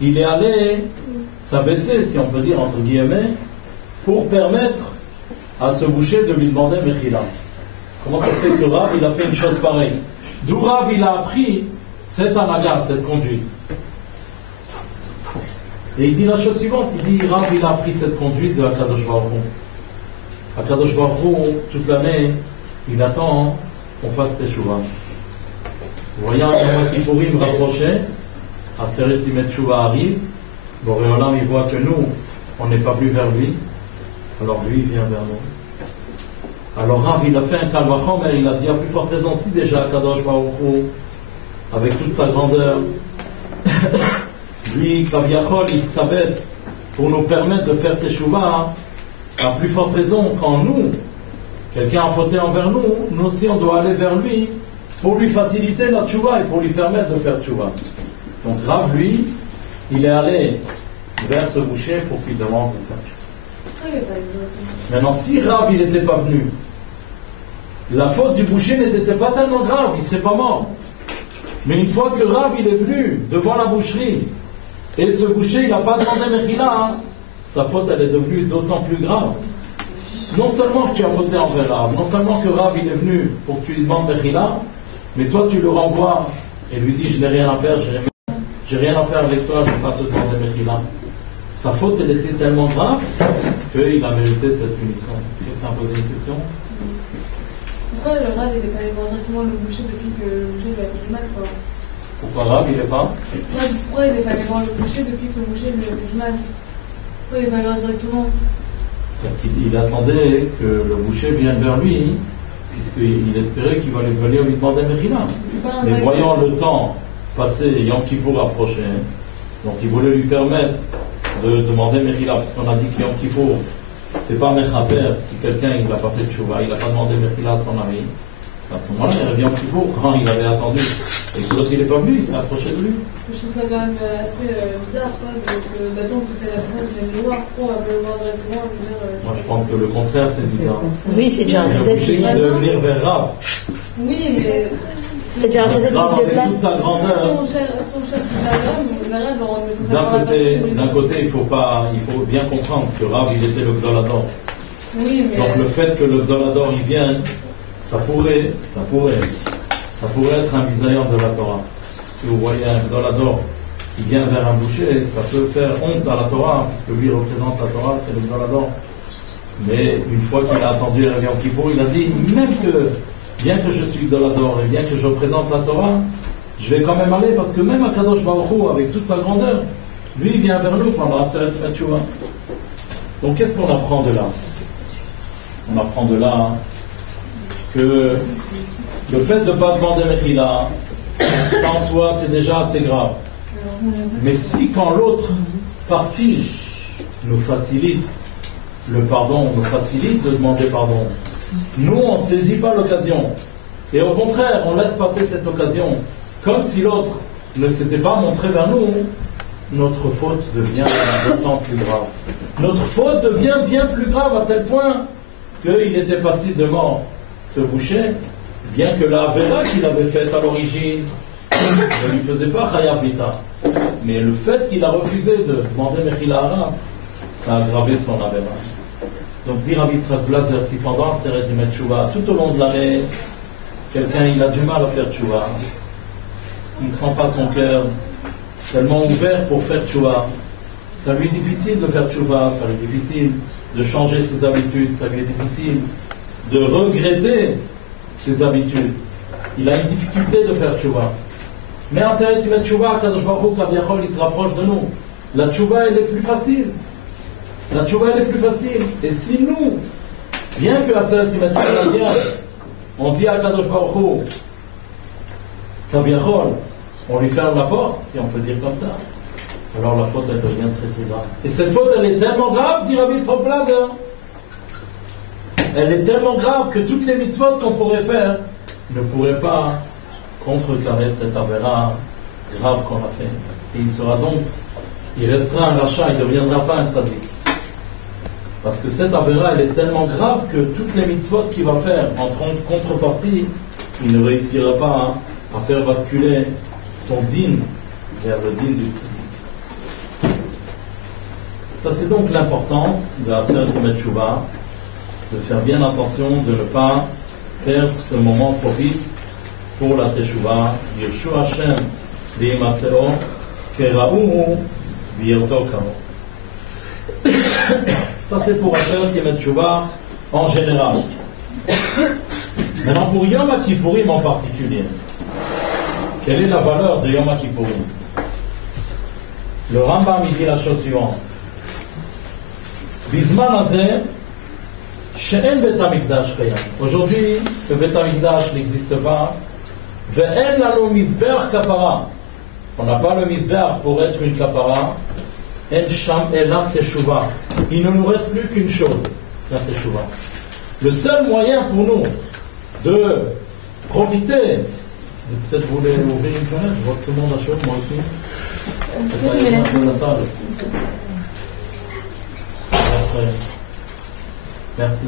il est allé s'abaisser, si on peut dire entre guillemets, pour permettre à ce boucher de lui demander Mechila. Comment ça se fait que Rav il a fait une chose pareille? D'où Rav il a appris cette anaga, cette conduite. Et il dit la chose suivante, il dit Rav il a appris cette conduite de Akadosh Baruch Hu. Akadosh Baruch Hu, toute l'année, il attend qu'on fasse teshuva. Voyant Yom Kippourim rapprocher, Aseret Timet Teshuva arrive, Boréolam il voit que nous, on n'est pas plus vers lui, alors lui il vient vers nous. Alors Rav il a fait un kalvachomer, il a dit à plus forte raison, si déjà Akadosh Baruch Hu, avec toute sa grandeur, lui, Kaviachol, il s'abaisse pour nous permettre de faire teshuva, à plus forte raison, quand nous, quelqu'un a fauté envers nous, nous aussi on doit aller vers lui pour lui faciliter la teshuva et pour lui permettre de faire teshuva. Donc Rav, lui, il est allé vers ce boucher pour qu'il demande. Maintenant, si Rav il n'était pas venu, la faute du boucher n'était pas tellement grave, il ne serait pas mort. Mais une fois que Rav il est venu devant la boucherie, et ce boucher il n'a pas demandé Mechila, sa faute elle est devenue d'autant plus grave. Non seulement que tu as fauté envers Rav, non seulement que Rav il est venu pour que tu lui demandes Mechila, mais toi tu le renvoies et lui dis je n'ai rien à faire, j'ai rien à faire avec toi, je ne vais pas te demander Mechila. Sa faute elle était tellement grave qu'il a mérité cette punition. Quelqu'un a posé une question? Pourquoi le Rav il n'est pas allé voir directement le boucher depuis que le boucher lui a fait du mal, quoi? Pourquoi Rav il n'est pas? Pourquoi il n'est pas allé voir le boucher depuis que le boucher lui a fait du mal? Pourquoi il n'est pas allé voir directement? Parce qu'il attendait que le boucher vienne vers lui, puisqu'il espérait qu'il allait venir lui demander Mechila. Mais voyant le temps passé, Yom Kippour approcher, donc il voulait lui permettre de demander Mechila, parce qu'on a dit que Yom Kippour, c'est pas Mechaper, si quelqu'un il n'a pas fait de Tchouva, il n'a pas demandé Mechila à son ami. À ce moment-là, il revient Yom Kippour, quand il avait attendu, et que l'autre il n'est pas venu, il s'est approché de lui. Je trouve ça quand même assez bizarre, quoi, d'attendre que c'est la personne qui vienne le voir. Pourquoi on va le voir directement et dire, Moi je pense que le contraire c'est bizarre. Oui, c'est déjà un Le réseau boucher qui doit venir vers Rav. Oui, mais. C'est déjà un réseau qui se déplace. Toute sa grandeur. Son chef de la Rav, genre, mais son chef D'un côté, il faut bien comprendre que Rav il était le Gdolador. Oui, mais. Donc le fait que le Gdolador il vienne, ça pourrait être un bisayon de la Torah. Si vous voyez un Gdolador qui vient vers un boucher, ça peut faire honte à la Torah, puisque lui représente la Torah, c'est le Gdolador. Mais une fois qu'il a attendu Yom Kippour, il a dit, bien que je suis Gdolador et bien que je représente la Torah, je vais quand même aller, parce que même Akadosh Baruch Hu, avec toute sa grandeur, lui il vient vers nous pendant la Seret Tchouva. Donc qu'est-ce qu'on apprend de là? On apprend de là que le fait de ne pas demander Mechila, ça en soi c'est déjà assez grave. Mais si quand l'autre partie nous facilite le pardon, nous facilite de demander pardon, nous on ne saisit pas l'occasion. Et au contraire, on laisse passer cette occasion. Comme si l'autre ne s'était pas montré vers nous, notre faute devient d'autant plus grave. Notre faute devient bien plus grave à tel point qu'il était passible de mort. Ce boucher, bien que la Avera qu'il avait faite à l'origine ne lui faisait pas Chayav Vita, mais le fait qu'il a refusé de demander Mechila à Rav, ça a aggravé son Avera. Donc dit Rav Yitzhak Blazer, si pendant Seret Yom Tchouva, tout au long de l'année, quelqu'un il a du mal à faire Tchouva, il ne sent pas son cœur tellement ouvert pour faire Tchouva, ça lui est difficile de faire Tchouva, ça lui est difficile de changer ses habitudes, ça lui est difficile de regretter ses habitudes. Il a une difficulté de faire Tchouva. Mais en Seret Yom Tchouva, Kadosh Baruch Hu, Kaviachol, il se rapproche de nous. La Tchouva, elle est plus facile. La Tchouva, elle est plus facile. Et si nous, bien que la Seret Yom Tchouva vient, on dit à Kadosh Baruch Hu, Kaviachol, on lui ferme la porte, si on peut dire comme ça, alors la faute, elle devient très très grave. Et cette faute, elle est tellement grave, dit Rabbi Yitzhak Blazer, elle est tellement grave que toutes les mitzvot qu'on pourrait faire ne pourraient pas contrecarrer cette avéra grave qu'on a fait. Et il restera un rachat, il ne deviendra pas un tzaddik. Parce que cette avéra, elle est tellement grave que toutes les mitzvot qu'il va faire en contrepartie, il ne réussira pas à faire basculer son din vers le din du tzaddik. Ça, c'est donc l'importance de la Seret Yom Tchouva, de faire bien attention de ne pas perdre ce moment propice pour la Teshuvah. Yirshu Hashem v'imatzeo kera'uhu v'yirto kamo. Ça c'est pour Aseret Yom Teshuvah en général. Maintenant pour Yom HaKippourim en particulier, quelle est la valeur de Yom HaKippourim? Le Rambam il dit la chose suivante. Bizman hazeh she'en Bet HaMikdash kayam. Aujourd'hui, le Bet HaMikdash n'existe pas. Ve'en lanu mizbeach kapara. On n'a pas le mizbeach pour être une kapara. En sham ela teshuvah. Il ne nous reste plus qu'une chose, la teshuvah. Le seul moyen pour nous de profiter Peut-être vous voulez ouvrir une fenêtre, je vois que tout le monde a chaud, moi aussi. Peut-être un peu la salle. Merci.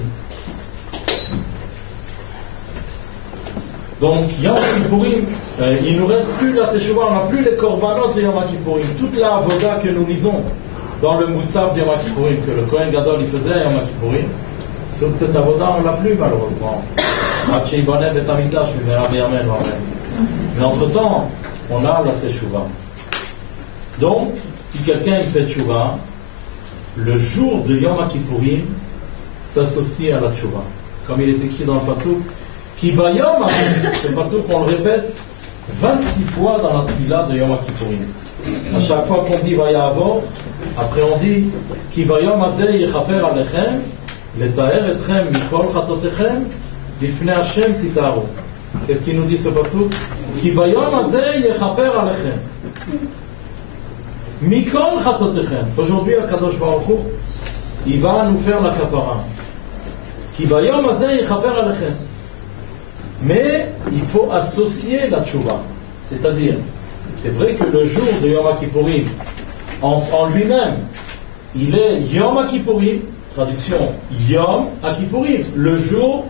Donc, Yom Kippourim, il ne nous reste plus la Teshuvah, on n'a plus les korbanot de Yom Kippourim. Toute la avoda que nous lisons dans le Moussaf de Yom Kippourim, que le Kohen Gadol il faisait à Yom Kippourim, toute cette avoda, on ne l'a plus malheureusement. Mais entre-temps, on a la Teshuvah. Donc, si quelqu'un il fait Teshuvah, le jour de Yom Kippourim s'associe à la Teshuvah. Comme il est écrit dans le Passouk, Ki bayom, c'est le Passouk qu'on le répète 26 fois dans la Tefila de Yom Kippourim. À chaque fois qu'on dit Vayavo, après on dit Ki bayom azeh yechaper alechem, letaher etchem mikol chatotechem, lifnei Hashem titaru. Qu'est-ce qu'il nous dit ce Passouk? Ki bayom azeh yechaper alechem. Mikol chatotechem. Aujourd'hui, Akadosh Baruch Hu, il va nous faire la kapara. Ki bayom azeh yechaper alechem. Mais il faut associer la tchouva. C'est-à-dire, c'est vrai que le jour de Yom Kippourim, en lui-même, il est Yom Kippourim, traduction Yom Kippourim, le jour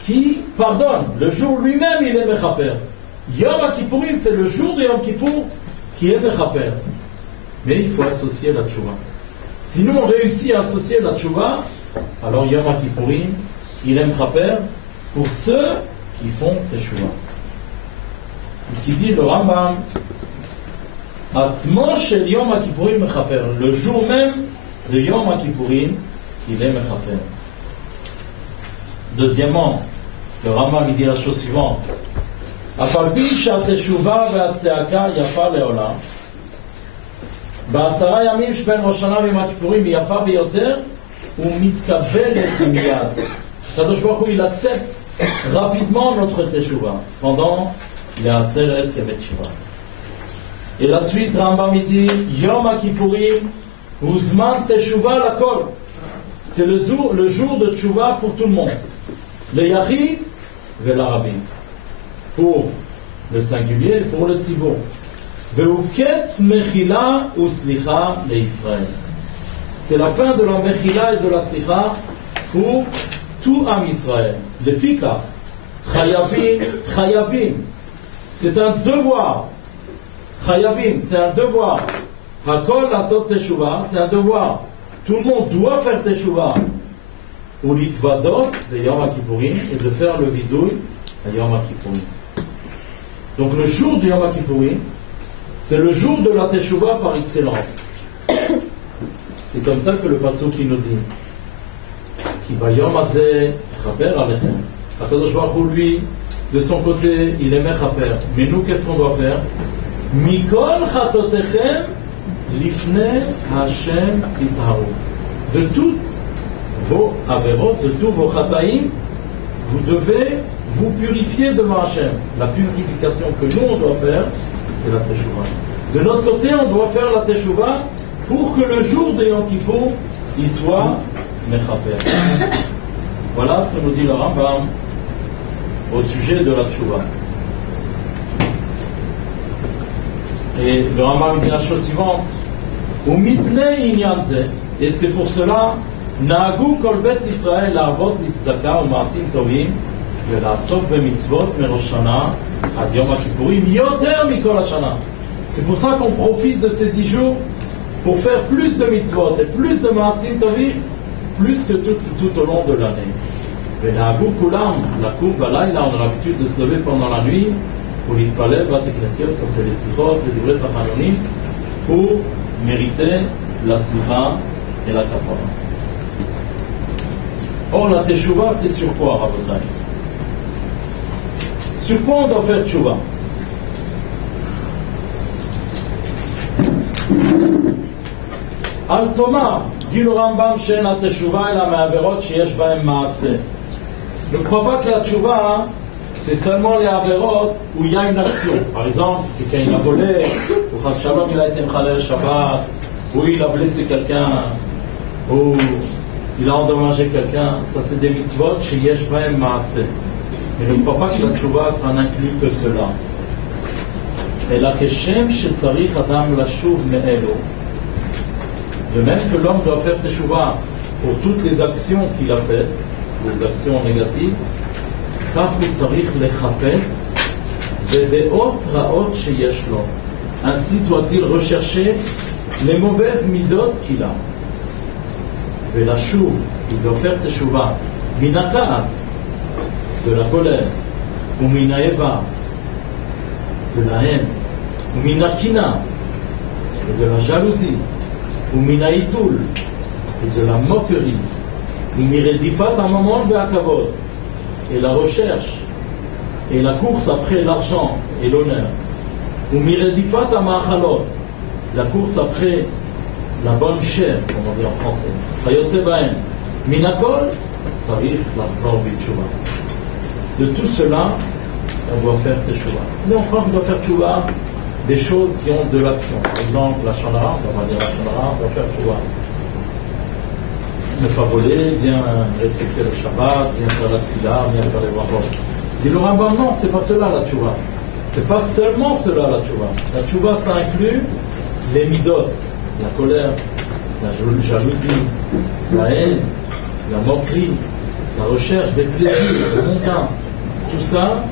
qui pardonne. Le jour lui-même, il est Mechaper. Yom Kippourim, c'est le jour de Yom Kippour qui est Mechaper. Mais il faut associer la tchouva. Si nous on réussit à associer la tchouva, alors Yom Kippourim, il est Mechaper pour ceux qui font Teshuvah. C'est ce qu'il dit le Rambam. Atzmo shel Yom Kippourim mechaper. Le jour même de Yom Kippourim, il est mechaper. Deuxièmement, le Rambam dit la chose suivante. Afal pi she'ateshuvah ve'atzeaka yafa le'olam. בעשרה ימים שבין ראש השנה ויום הכיפורים היא יפה ביותר ומתקבלת מיד. הקדוש ברוך הוא il accepte rapidement notre Teshuvah pendant les Aseret Yemei Teshuvah. Et la suite, Rambam dit Yom Kippourim Uzman Teshuvah Lakol. C'est le jour de Teshuvah pour tout le monde. Le Yachid et l'Arabim. Pour le singulier et pour le Tzibur. Ve'uketz Mechila Uslicha l'Israël. C'est la fin de la Mechila et de la Slicha pour tout Am Israël. Le Fika, Chayavim, c'est un devoir. Chayavim, c'est un devoir. Hakol Asot Teshuvah, c'est un devoir. Tout le monde doit faire Teshuvah. Ou l'itvadot de Yom Kippourim et de faire le vidouille à Yom Kippourim. Donc le jour de Yom Kippourim, c'est le jour de la Teshuvah par excellence. C'est comme ça que le Passouk nous dit. Ki bayom hazeh chaper alechem. Akadosh Baruch Hu, lui, de son côté, il est mechaper. Mais nous, qu'est-ce qu'on doit faire? Mikol chatotechem lifnei Hashem titaru. De toutes vos averot, de tous vos chataïm, vous devez vous purifier devant Hashem. La purification que nous, on doit faire, c'est la Teshuvah. De notre côté, on doit faire la Teshuvah pour que le jour de Yom Kippour, il soit mechaper. Voilà ce que nous dit le Rambam au sujet de la Teshuvah. Et le Rambam dit la chose suivante. Et c'est pour cela, Na'agu kol bet Israël la'avot b'tzedaka u'ma'asim tovim ולעסוק במצוות מראש שנה עד יום הכיפורים יותר מכל השנה. C'est pour ça qu'on profite de ces 10 jours pour faire plus de mitzvot et plus de maasim tovim, plus que tout au long de l'année. ונהגו כולם לקום בלילה, on a l'habitude de se lever pendant la nuit pour להתפלל בבתי כנסיות, ça c'est les slichot, les divrei tachanonim, pour mériter la slicha et la kapara. Or la teshuvah, c'est sur quoi, Rabotai? Sur quoi on doit faire teshuvah? Al Tomar, dit le Rambam, she'en ha-teshuvah ela me'averot sheyesh bahem ma'aseh. Ne crois pas que la teshuvah, c'est seulement les averot où il y a une action. Par exemple, si quelqu'un il a volé, ou chas shalom il a été mchalel Shabbat, ou il a blessé quelqu'un, ou il a endommagé quelqu'un, ça c'est des mitzvot sheyesh bahem ma'aseh. Mais ne crois pas que la tchouva, ça n'inclut que cela. Et la keshem shetzarich adam lashuv me'elo. De même que l'homme doit faire teshuvah pour toutes les actions qu'il a faites, les actions négatives, car il tzarich lechapes vedeot raot sheyesh lo. Ainsi doit-il rechercher les mauvaises midot qu'il a. Et la chouv, il doit faire teshuvah, minakaas, de la colère, ou minaeva, de la haine, ou minakina, de la jalousie, ou minaïtoul, et de la moquerie, ou miredifat amamon be'akavod, et la recherche, et la course après l'argent et l'honneur, ou miredifat amachalot, la course après la bonne chair, comme on dit en français. Chayotze bahem. Minakol, sarich l'achzor b'tchouva. De tout cela, on doit faire teshuvah. Sinon, on croit qu'on doit faire teshuvah des choses qui ont de l'action. Par exemple, la shonara, on va dire la shonara, on doit faire teshuvah. Ne pas voler, bien respecter le Shabbat, bien faire la tefila, bien faire les brachot. Dit le Rambam, non, c'est pas cela la teshuvah. C'est pas seulement cela la teshuvah. La teshuvah, ça inclut les midot, la colère, la jalousie, la haine, la moquerie, la recherche des plaisirs, le montant. Tout ça,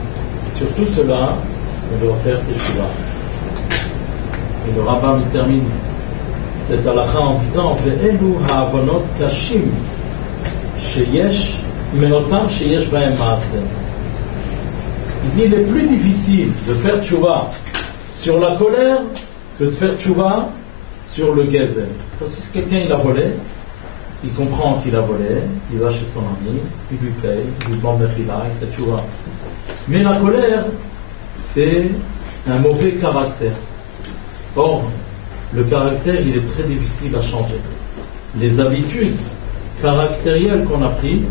sur tout cela, on doit faire teshuvah. Et le Rambam il termine cette halakha en disant Ve'elu ha'avonot kashim sheyesh meotam sheyesh bahem ma'aseh. Il dit il est plus difficile de faire teshuvah sur la colère que de faire teshuvah sur le gezel. Parce que si quelqu'un il a volé, il comprend qu'il a volé, il va chez son ami, il lui paye, il lui demande mechila, il fait teshuvah. Mais la colère, c'est un mauvais caractère. Or, le caractère, il est très difficile à changer. Les habitudes caractérielles qu'on a prises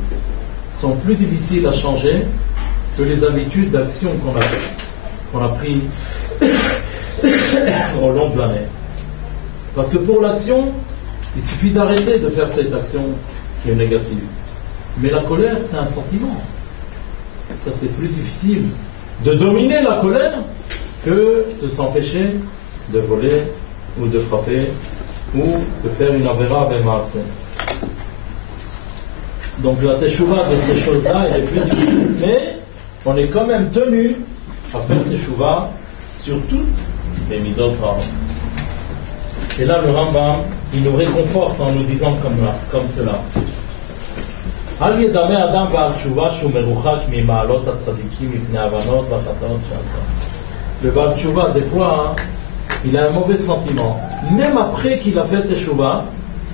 sont plus difficiles à changer que les habitudes d'action qu'on a prises au long de l'année. Parce que pour l'action, il suffit d'arrêter de faire cette action qui est négative. Mais la colère, c'est un sentiment. Ça, c'est plus difficile de dominer la colère que de s'empêcher de voler ou de frapper ou de faire une avéra b'maaseh. Donc la teshuvah de ces choses-là, elle est plus difficile. Mais on est quand même tenu à faire teshuvah sur toutes les midot ra'ot. Et là, le Rambam, il nous réconforte en nous disant comme cela. Al yedame adam ba'al tshuva shu meruchak mima'alot hatzadikim mipnei havanot v'chatanot she'asa. Le ba'al tshuva, des fois, il a un mauvais sentiment. Même après qu'il a fait teshuvah,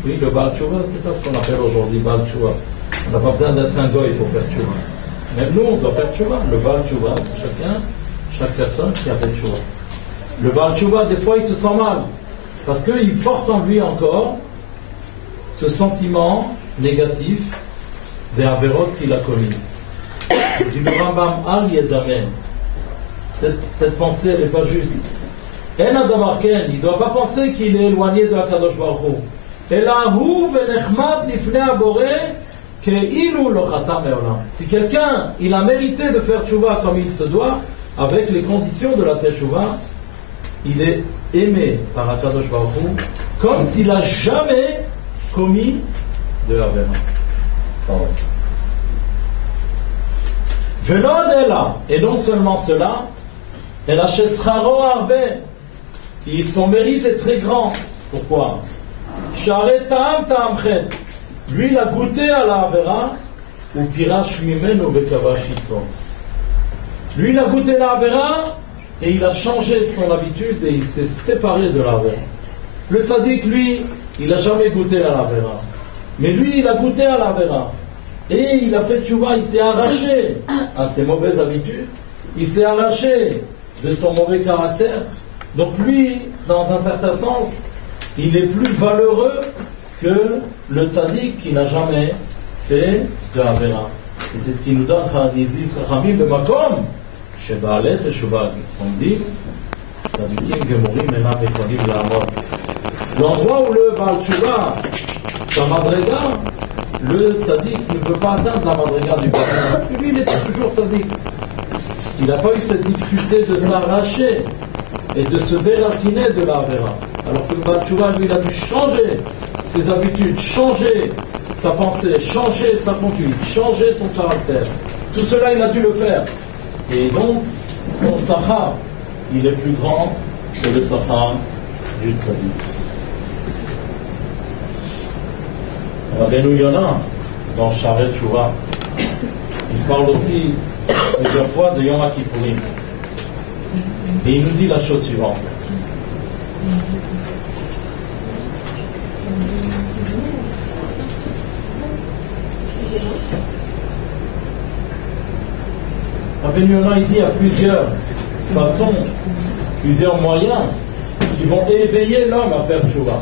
oui, le ba'al tshuva, c'est pas ce qu'on appelle aujourd'hui ba'al tshuva. On n'a pas besoin d'être un goy pour faire teshuvah. Même nous, on doit faire teshuvah. Le ba'al tshuva, c'est chaque personne qui a fait teshuvah. Le ba'al tshuva, des fois, il se sent mal. Parce qu'il porte en lui encore ce sentiment négatif des avérotes qu'il a commis. Il dit le Rambam al yedameh. Cette pensée, elle n'est pas juste. En adam arken, il ne doit pas penser qu'il est éloigné de Hakadosh Baruch Hu. Elahu venechmat lifnei haboreh keilu lo chata me'olam. Si quelqu'un, il a mérité de faire teshuvah comme il se doit, avec les conditions de la teshuvah, il est aimé par Hakadosh Baruch Hu, comme s'il n'a jamais commis de avéra. Et non seulement cela, son mérite est très grand. Pourquoi? Lui, il a goûté à la avéra, ou pirash mimenu bekavash yitzro. Lui, il a goûté la avéra, et il a changé son habitude, et il s'est séparé de la avéra. Le tzaddik, lui, il n'a jamais goûté à la avéra. Mais lui, il a goûté à la avéra. Et il a fait teshuvah, il s'est arraché à ses mauvaises habitudes, il s'est arraché de son mauvais caractère. Donc lui, dans un certain sens, il est plus valeureux que le tzaddik qui n'a jamais fait de avéra. Et c'est ce qui nous donne, ils disent Chachamim b'makom sheba'aleh teshuvah. On dit tzaddikim gemurim enam yecholim la'amod. L'endroit où le Baal Tshuva, sa madrega, le tzaddik ne peut pas atteindre la madriga du Baal, parce que lui, il était toujours tzaddik. Il n'a pas eu cette difficulté de s'arracher et de se déraciner de la Avera. Alors que le Baal Tshuva, lui, il a dû changer ses habitudes, changer sa pensée, changer sa conduite, changer son caractère. Tout cela, il a dû le faire. Et donc, son sachar, il est plus grand que le sachar du tzaddik. Rabbeinu Yonah, dans Sharet Tshuva, il parle aussi plusieurs fois de Yom Kippourim. Et il nous dit la chose suivante. Rabbeinu Yonah, ici, il y a plusieurs façons, plusieurs moyens qui vont éveiller l'homme à faire Tshuva.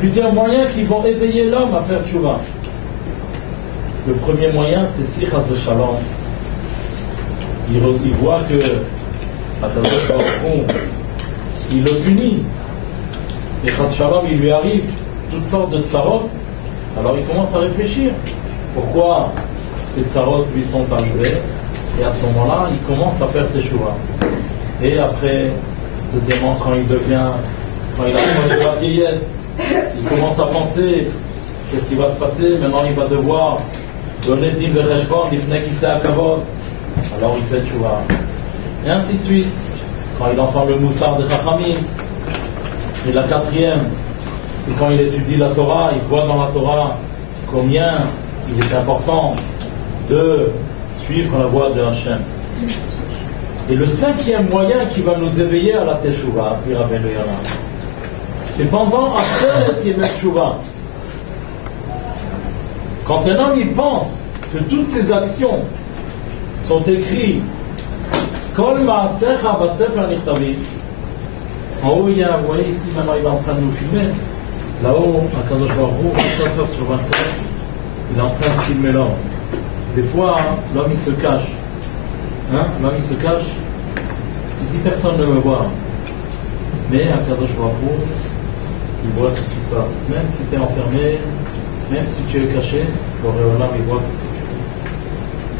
Plusieurs moyens qui vont éveiller l'homme à faire Tshuva. Le premier moyen, c'est si Chas v'Shalom, il voit que Akadosh Baruch Hu, il le punit, et Chas v'Shalom, il lui arrive toutes sortes de tsarot, alors il commence à réfléchir pourquoi ces tsarot lui sont arrivés, et à ce moment-là, il commence à faire Teshuva. Et après, deuxièmement, quand il approche de la vieillesse, il commence à penser qu'est-ce qui va se passer. Maintenant, il va devoir donner din de Reshbon, l'ifne qui s'est à Kavod. Alors, il fait Tshuva. Et ainsi de suite. Quand il entend le Moussar de Chachamim. Et la quatrième, c'est quand il étudie la Torah, il voit dans la Torah combien il est important de suivre la voie de Hachem. Et le cinquième moyen qui va nous éveiller à la Teshuvah, puis Rabbeinu Yonah, c'est pendant Aseret Yemei Teshuvah. Quand un homme il pense que toutes ses actions sont écrites Kol Ma'asecha Basefer Nichtavim. En haut, il y a, vous voyez ici, maintenant il est en train de nous filmer. Là-haut, à Kadosh Baruch Hu, 24 heures sur 24, il est en train de filmer l'homme. Des fois, l'homme il se cache. L'homme il se cache, il dit personne ne me voit. Mais à Kadosh Baruch Hu, il voit tout ce qui se passe. Même si tu es enfermé, même si tu es caché, l'Oréolam il voit tout ce que tu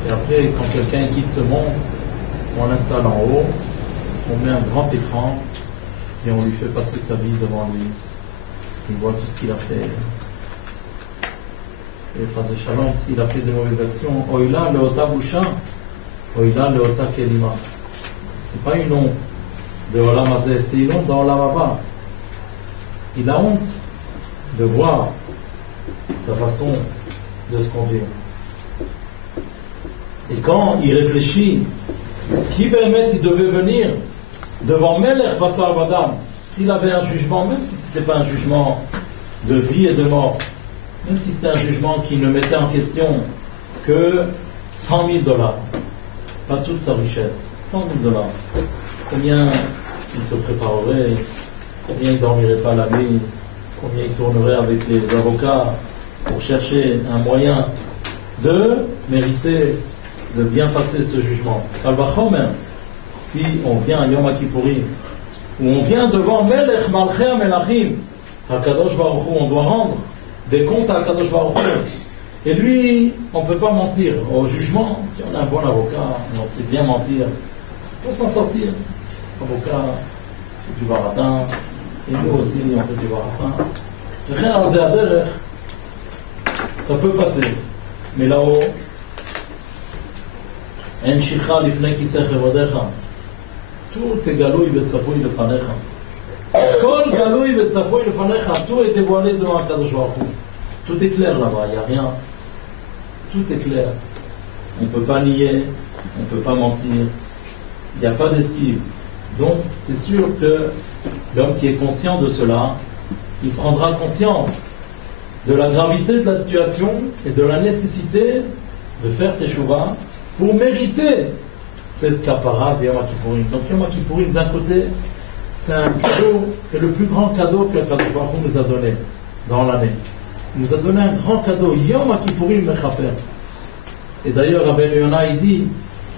fais. Et après, quand quelqu'un quitte ce monde, on l'installe en haut, on met un grand écran et on lui fait passer sa vie devant lui. Il voit tout ce qu'il a fait. Et Chas v'Shalom, s'il a fait de mauvaises actions, Oila leota boucha, Oila leota kelima. C'est pas une honte de Olam Hazeh, c'est une honte dans Olam Haba. Il a honte de voir sa façon de se conduire. Et quand il réfléchit, si Béhémet il devait venir devant Melech Basar Vadam, s'il avait un jugement, même si ce n'était pas un jugement de vie et de mort, même si c'était un jugement qui ne mettait en question que $100,000, pas toute sa richesse, $100,000, combien il se préparerait, combien il ne dormirait pas la nuit, combien il tournerait avec les avocats pour chercher un moyen de mériter, de bien passer ce jugement. Kalvachomer, si on vient à Yom Kippourim, où on vient devant Melech Malchei HaMelachim, HaKadosh Baruch Hu, on doit rendre des comptes à HaKadosh Baruch Hu. Et lui, on ne peut pas mentir. Au jugement, si on a un bon avocat, on sait bien mentir, pour s'en sortir. Avocat, du baratin, et nous aussi, on fait du baratin. Rien à dire, ça peut passer. Mais là-haut, En shicha lifnei kisei chevodecha. Tout est galoui וצפוי לפניך. כל גלוי וצפוי לפניך. Tout est dévoilé devant Akadosh Baruch Hu. Tout est clair là-bas, il n'y a rien. Tout est clair. On ne peut pas nier, on ne peut pas mentir. Il n'y a pas d'esquive. Donc, c'est sûr que l'homme qui est conscient de cela, il prendra conscience de la gravité de la situation et de la nécessité de faire Teshuvah pour mériter cette kapara de Yom Kippourim. Donc Yom Kippourim, d'un côté, c'est un cadeau, c'est le plus grand cadeau que Akadosh Baruch Hu nous a donné dans l'année. Il nous a donné un grand cadeau, Yom Kippourim Mechaper. Et d'ailleurs, Rabbeinu Yonah, il dit,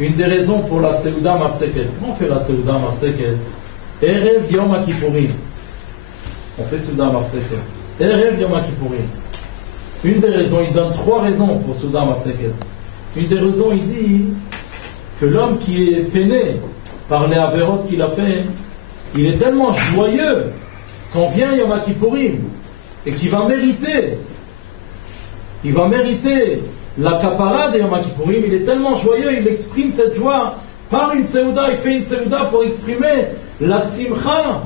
une des raisons pour la Seuda Mafseket. Comment on fait la Seuda Mafseket? Erev Yom Kippourim. On fait Seuda Mafseket. Erev Yom Kippourim. Une des raisons, il donne 3 raisons pour Souda Mafseket. Une des raisons, il dit que l'homme qui est peiné par les avérotes qu'il a fait, il est tellement joyeux quand vient Yom Kippourim et qu'il va mériter, la kapara de Yom Kippourim. Il est tellement joyeux, il exprime cette joie par une Seouda. Il fait une Seouda pour exprimer la simcha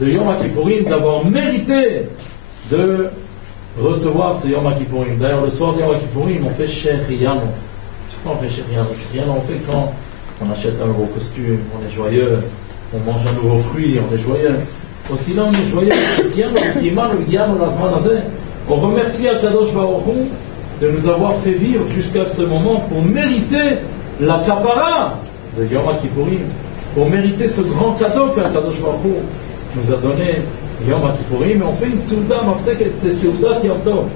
de Yom Kippourim, d'avoir mérité de recevoir ce Yom Kippourim. D'ailleurs, le soir de Yom Kippourim, on fait Shehriano. Pourquoi on fait Shehriano? On fait quand on achète un nouveau costume, on est joyeux, on mange un nouveau fruit, on est joyeux. Aussi là, on est joyeux. On remercie Akadosh Baruch Hu de nous avoir fait vivre jusqu'à ce moment pour mériter la kapara de Yom Kippourim, pour mériter ce grand cadeau qu'Akadosh Baruch Hu nous a donné Yom Kippourim. Et on fait une Souda Mafseket, c'est Souda Yom Tov.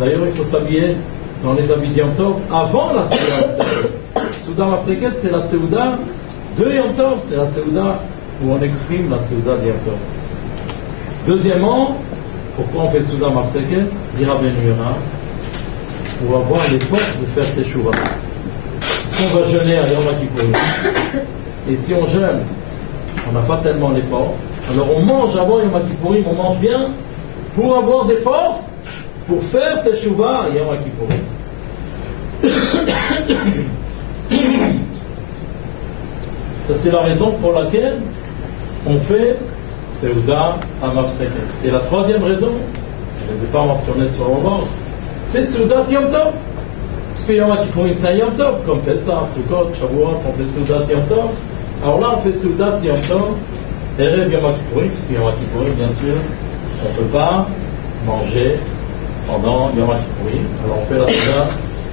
D'ailleurs, il faut s'habiller dans les habits Yom Tov avant la Souda Mafseket. Souda Mafseket, c'est la Souda de Yom Tov, c'est la Souda où on exprime la Souda de Yom Tov. Deuxièmement, pourquoi on fait Souda Mafseket? Dira Ben Yona, pour avoir les forces de faire Teshuvah. Si on va jeûner à Yom Kippourim, et si on jeûne, on n'a pas tellement les forces, alors on mange avant Yom Kippourim, on mange bien, pour avoir des forces, pour faire Teshuvah à Yom Kippourim. Ça, c'est la raison pour laquelle on fait Seouda à Mafseket. Et la troisième raison, je ne les ai pas mentionnées sur le bord, c'est Seouda Yom Tov. Parce que Yom Kippourim, c'est un Yom Tov, comme Pessah, Sukkot, Shavuot, on fait Seouda Yom Tov. Alors là, on fait Seouda Yom Tov, Erev Yom Kippourim, puisque Yom Kippourim, bien sûr, on ne peut pas manger pendant Yom Kippourim. Alors on fait la Seouda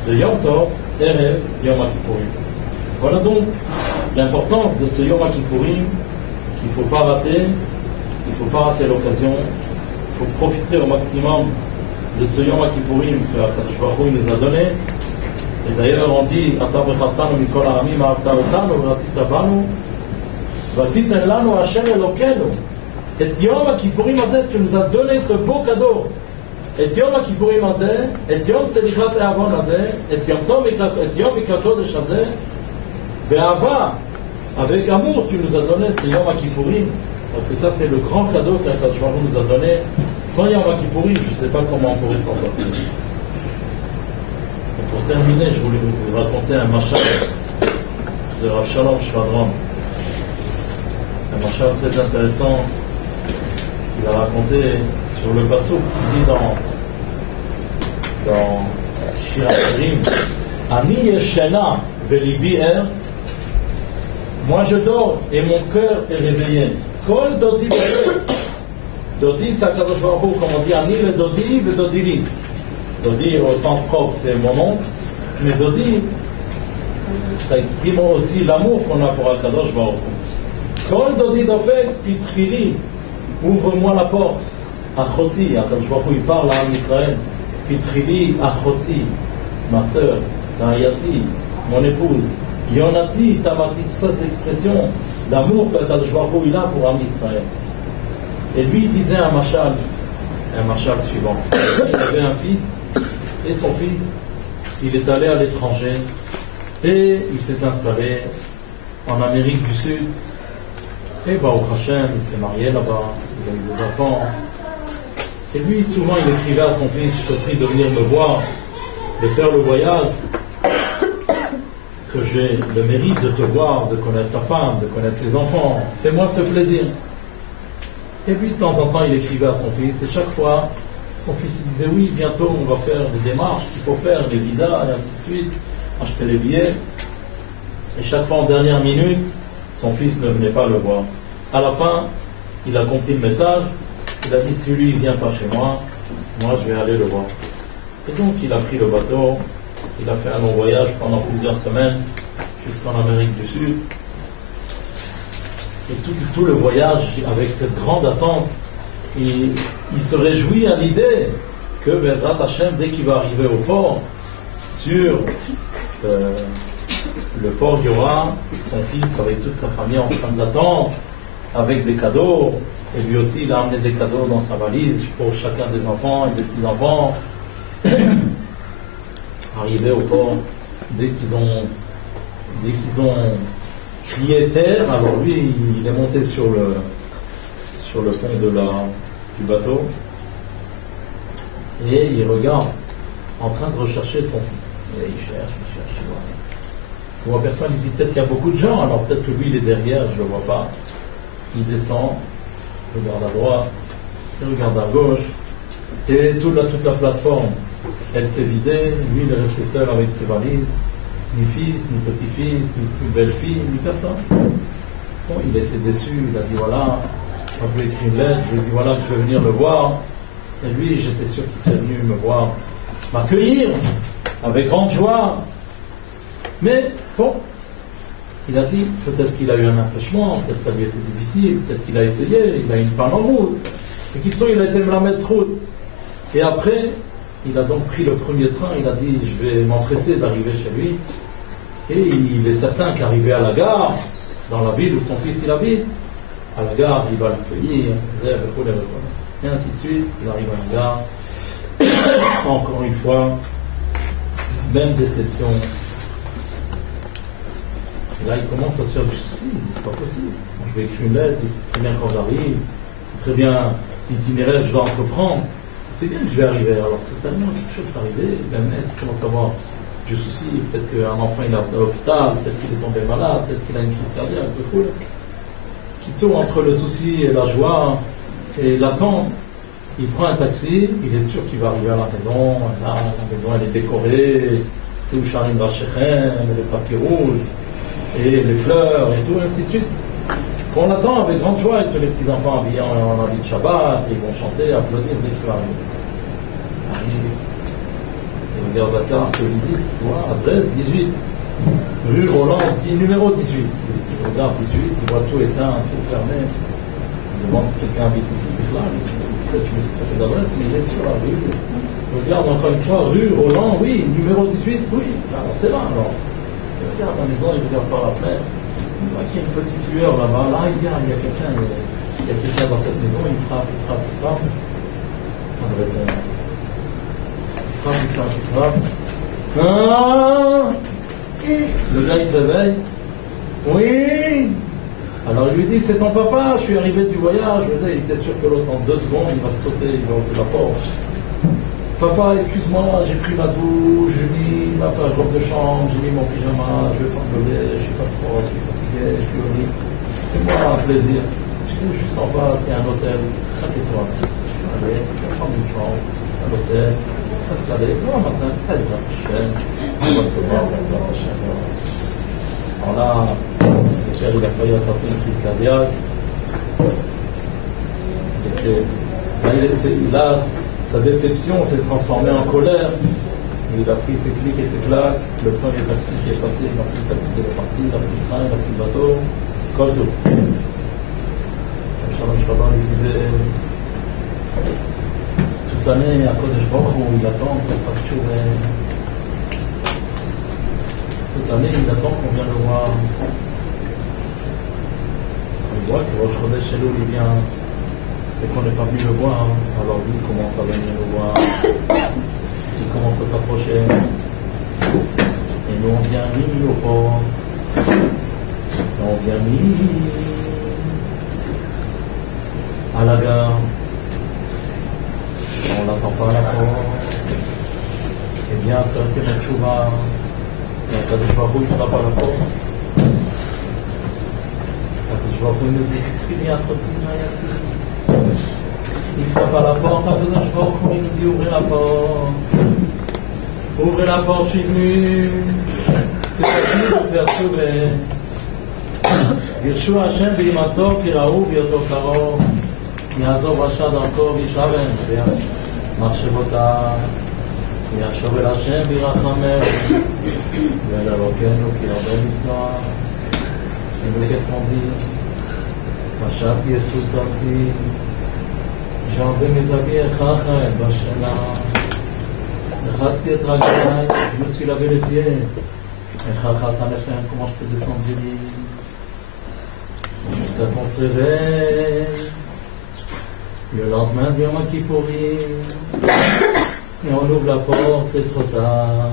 de Yom Tov, Erev Yom Kippourim. Voilà donc l'importance de ce Yom Kippourim qu'il ne faut pas rater. Il ne faut pas rater l'occasion. Il faut profiter au maximum de ce Yom Kippourim que Akadosh Baruch Hu nous a donné. Et d'ailleurs on dit Ata b'chavtanu mikol ha'amim ahavta otanu v'ratzita banu v'titen lanu Hashem Elokenu. Et Yom Kippourim hazeh, tu nous as donné ce beau cadeau. Et Yom Kippourim hazeh, et Yom Tzedichat E'avon hazeh, et Yom Tov et Yom Mikra Kodesh hazeh, be'ava, avec amour tu nous as donné ce Yom Kippourim. Parce que ça, c'est le grand cadeau qu'Akadosh Baruch Hu nous a donné. Sans Yom Kippourim, je ne sais pas comment on pourrait s'en sortir. Et pour terminer, je voulais vous raconter un machal de Rav Shalom Shvadron. Un machal très intéressant qu'il a raconté sur le passouk qui dit dans Shir HaShirim, Ani yeshena velibi er, moi je dors et mon cœur est réveillé. Kol Dodi Dodi, c'est Akadosh Baruch Hu, comme on dit, Ani le Dodi, le Dodili. Dodi au sens propre, c'est mon oncle, mais Dodi, ça exprime aussi l'amour qu'on a pour Akadosh Baruch Hu. Kol Dodi Dofek Pitrili, ouvre-moi la porte. Achoti, Akadosh Baruch Hu, il parle à Israël. Pitrili, Achoti, ma sœur, Rayati, mon épouse. Yonati, Tamati, tout ça, c'est l'expression d'amour qu'Akadosh Baruch Hu il a pour Am Israël. Et lui il disait un machal suivant. Il avait un fils, et son fils, il est allé à l'étranger, et il s'est installé en Amérique du Sud. Et Baruch Hashem, il s'est marié là-bas, il a eu des enfants. Et lui, souvent, il écrivait à son fils, je te prie de venir me voir, de faire le voyage, que j'ai le mérite de te voir, de connaître ta femme, de connaître tes enfants. Fais-moi ce plaisir. Et puis, de temps en temps, il écrivait à son fils, et chaque fois, son fils il disait, oui, bientôt, on va faire des démarches qu'il faut faire, les visas, et ainsi de suite, acheter les billets. Et chaque fois, en dernière minute, son fils ne venait pas le voir. À la fin, il a compris le message, il a dit, si lui, il ne vient pas chez moi, moi, je vais aller le voir. Et donc, il a pris le bateau, il a fait un long voyage pendant plusieurs semaines, jusqu'en Amérique du Sud. Et tout le voyage, avec cette grande attente, il se réjouit à l'idée que Bezrat Hashem, dès qu'il va arriver au port, sur le port, il y aura son fils avec toute sa famille en train de l'attendre, avec des cadeaux, et lui aussi il a amené des cadeaux dans sa valise pour chacun des enfants et des petits-enfants. Arrivés au port, dès qu'ils ont crié terre, alors lui, il est monté sur le pont du bateau et il regarde en train de rechercher son fils. Et il cherche, il voit personne, il dit peut-être qu'il y a beaucoup de gens, alors peut-être que lui il est derrière, je ne le vois pas. Il descend, regarde à droite, il regarde à gauche, et toute la plateforme, elle s'est vidée, lui il est resté seul avec ses valises, ni fils, ni petit-fils, ni plus belle-fille, ni personne. Bon, il était déçu, il a dit voilà, moi je lui ai écrit une lettre, je lui ai dit voilà que je vais venir le voir, et lui j'étais sûr qu'il serait venu me voir, m'accueillir, avec grande joie. Mais bon, il a dit, peut-être qu'il a eu un empêchement, peut-être ça lui était difficile, peut-être qu'il a essayé, il a une panne en route. Et qu'il il a été me la mettre route. Et après, il a donc pris le premier train, il a dit, je vais m'empresser d'arriver chez lui. Et il est certain qu'arrivé à la gare, dans la ville où son fils il habite, à la gare, il va l'accueillir, et ainsi de suite, il arrive à la gare. Encore une fois, même déception. Et là, il commence à se faire du souci. Il dit, c'est pas possible. Moi, je vais écrire une lettre, c'est très bien quand j'arrive, c'est très bien l'itinéraire que je dois entreprendre. C'est bien que je vais arriver. Alors, c'est tellement quelque chose d'arriver, même net, il commence à avoir du souci. Peut-être qu'un enfant, il est à l'hôpital, peut-être qu'il est tombé malade, peut-être qu'il a une crise cardiaque, un peu cool. Kitso, entre le souci et la joie et l'attente, il prend un taxi, il est sûr qu'il va arriver à la maison. Là, la maison, elle est décorée, c'est où Sharim Rachechem, les tapis rouges, et les fleurs, et tout, ainsi de suite. On l'attend avec grande joie, avec tous les petits enfants habillés en habit de Shabbat, et ils vont chanter, applaudir dès qu'il va arriver. Il regarde la carte, visite, voilà, adresse 18, rue Roland, numéro 18. Il regarde 18, il voit tout éteint, tout fermé. Il se demande si quelqu'un habite ici, là, peut-être que je me suis trompé d'adresse, mais il est sur la rue. Il regarde encore une fois, rue Roland, oui, numéro 18, oui, alors c'est là, alors. Il regarde la maison, il regarde par la fenêtre. Il voit qu'il y a une petite lueur là-bas. Là, il y a quelqu'un dans cette maison, il frappe. Pas de réponse. Il frappe. Ah, le gars, il se réveille. Oui. Alors il lui dit, c'est ton papa, je suis arrivé du voyage. Il était sûr que l'autre, en 2 secondes, il va sauter, il va ouvrir la porte. Papa, excuse-moi, j'ai pris ma douche, j'ai mis ma robe de chambre, j'ai mis mon pyjama, je vais pas me lever, je suis pas trop, je suis fatigué, je suis au lit. Fais-moi un plaisir. Tu sais, juste en face, il y a un hôtel, 5 étoiles. Allez, je vais prendre une chambre, à l'hôtel, s'installer. Le matin, Ezra Hashem, on va se voir, Ezra Hashem. Alors là, Chéri, il a failli passer une crise cardiaque. Et là, sa déception s'est transformée en colère. Il a pris ses clics et ses claques. Le premier taxi qui est passé, il a pris le taxi, il est parti, il a pris le train, il a pris le bateau. Comme tout. Shalom Shraban lui disait toute l'année, à Kodesh Baruch Hu, il attend qu'on fasse Tchouvé. Toute l'année, il attend qu'on vienne le voir. Il voit que Rosh Chodesh Elul, il vient. Et qu'on n'est pas venu le voir, alors lui commence à venir le voir, il commence à s'approcher, et nous on vient mis au port, on vient mis à la gare, on l'attend pas à la porte, c'est bien, ça c'est notre chouva, il y a un cas de chouva il frappe à la porte, il nous dit, il y a trop de il frappe à la porte, un peu d'un cheval, il nous dit ouvrez la porte. Ouvrez la porte, je suis venu. C'est facile de faire trouver. Girshu Hashem v'imatzor kiraou v'yoto karo. Ya'azor Rasha darko v'yishaven. Machshavota. Yashov el Hashem v'yirachameh. Ve'el Elokenu ki yarbe misnoah. Et vous, qu'est-ce qu'on dit? Machati et Soutati. J'ai enlevé mes habits et chachar, bashela. Rachatzi et raglaï, je me suis lavé les pieds. Et chachar, comment je peux descendre du lit? Jusqu'à qu'on se réveille. Le lendemain de Yom Kippourim. Et on ouvre la porte, c'est trop tard.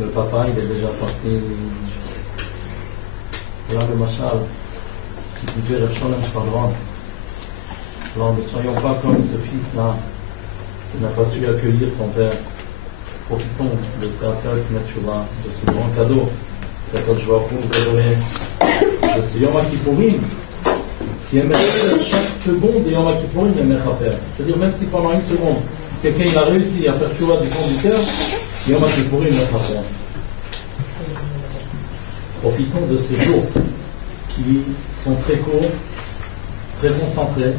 le papa il est déjà parti. Là le machal qui disait Rav Sholem Shvadron. Alors ne soyons pas comme ce fils-là qui n'a pas su accueillir son père. Profitons de sa Aseret Teshuvah, de ce grand cadeau que je vais vous donner, de ce Yom HaKippourim, qui aimerait chaque seconde de Yom HaKippourim aimerait faire. C'est-à-dire même si pendant une seconde, quelqu'un il a réussi à faire Teshuvah du fond du cœur, Yom HaKippourim aimerait faire. Profitons de ces jours qui sont très courts, très concentrés,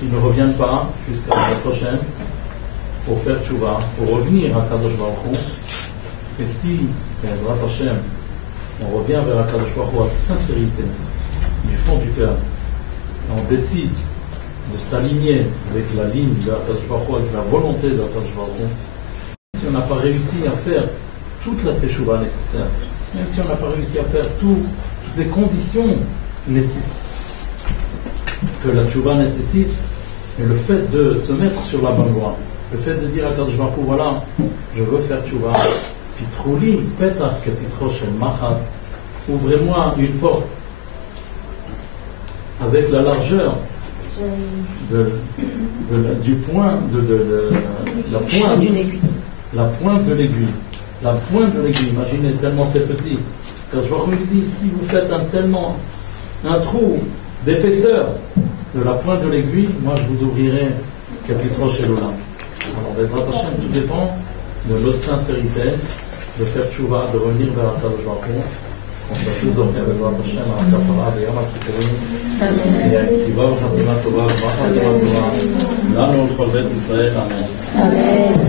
qui ne reviennent pas jusqu'à la prochaine, pour faire tchouva, pour revenir à Kadosh Baruch Hu. Et si, Ezrat Hashem, on revient vers Kadosh Baruch Hu avec sincérité, du fond du cœur, et on décide de s'aligner avec la ligne de Kadosh Baruch Hu, avec la volonté de Kadosh Baruch Hu, si on n'a pas réussi à faire toute la teshuvah nécessaire, même si on n'a pas réussi à faire toutes les conditions que la teshuvah nécessite, mais le fait de se mettre sur la bonne voie, le fait de dire à Kadosh Baruch Hu, voilà, je veux faire teshuvah, Pitrouli, Petach, Kapitro Shel Machat, ouvrez-moi une porte avec la largeur du point de la pointe d'une aiguille. La pointe de l'aiguille. La pointe de l'aiguille, imaginez tellement c'est petit. Quand je vois dit, si vous faites un trou d'épaisseur de la pointe de l'aiguille, moi je vous ouvrirai Kapitro Shel Olam. Alors, Bezrat Hashem, tout dépend de notre sincérité, de faire tchouva, de revenir vers Kadosh Baruch Hu. On va tous offrir Bezrat Hashem à la Kapara, de Yom HaKippurim, et à Kiva, Khatima Tova, Bracha Tova, Lanu, Chol Bet Israël, Amen.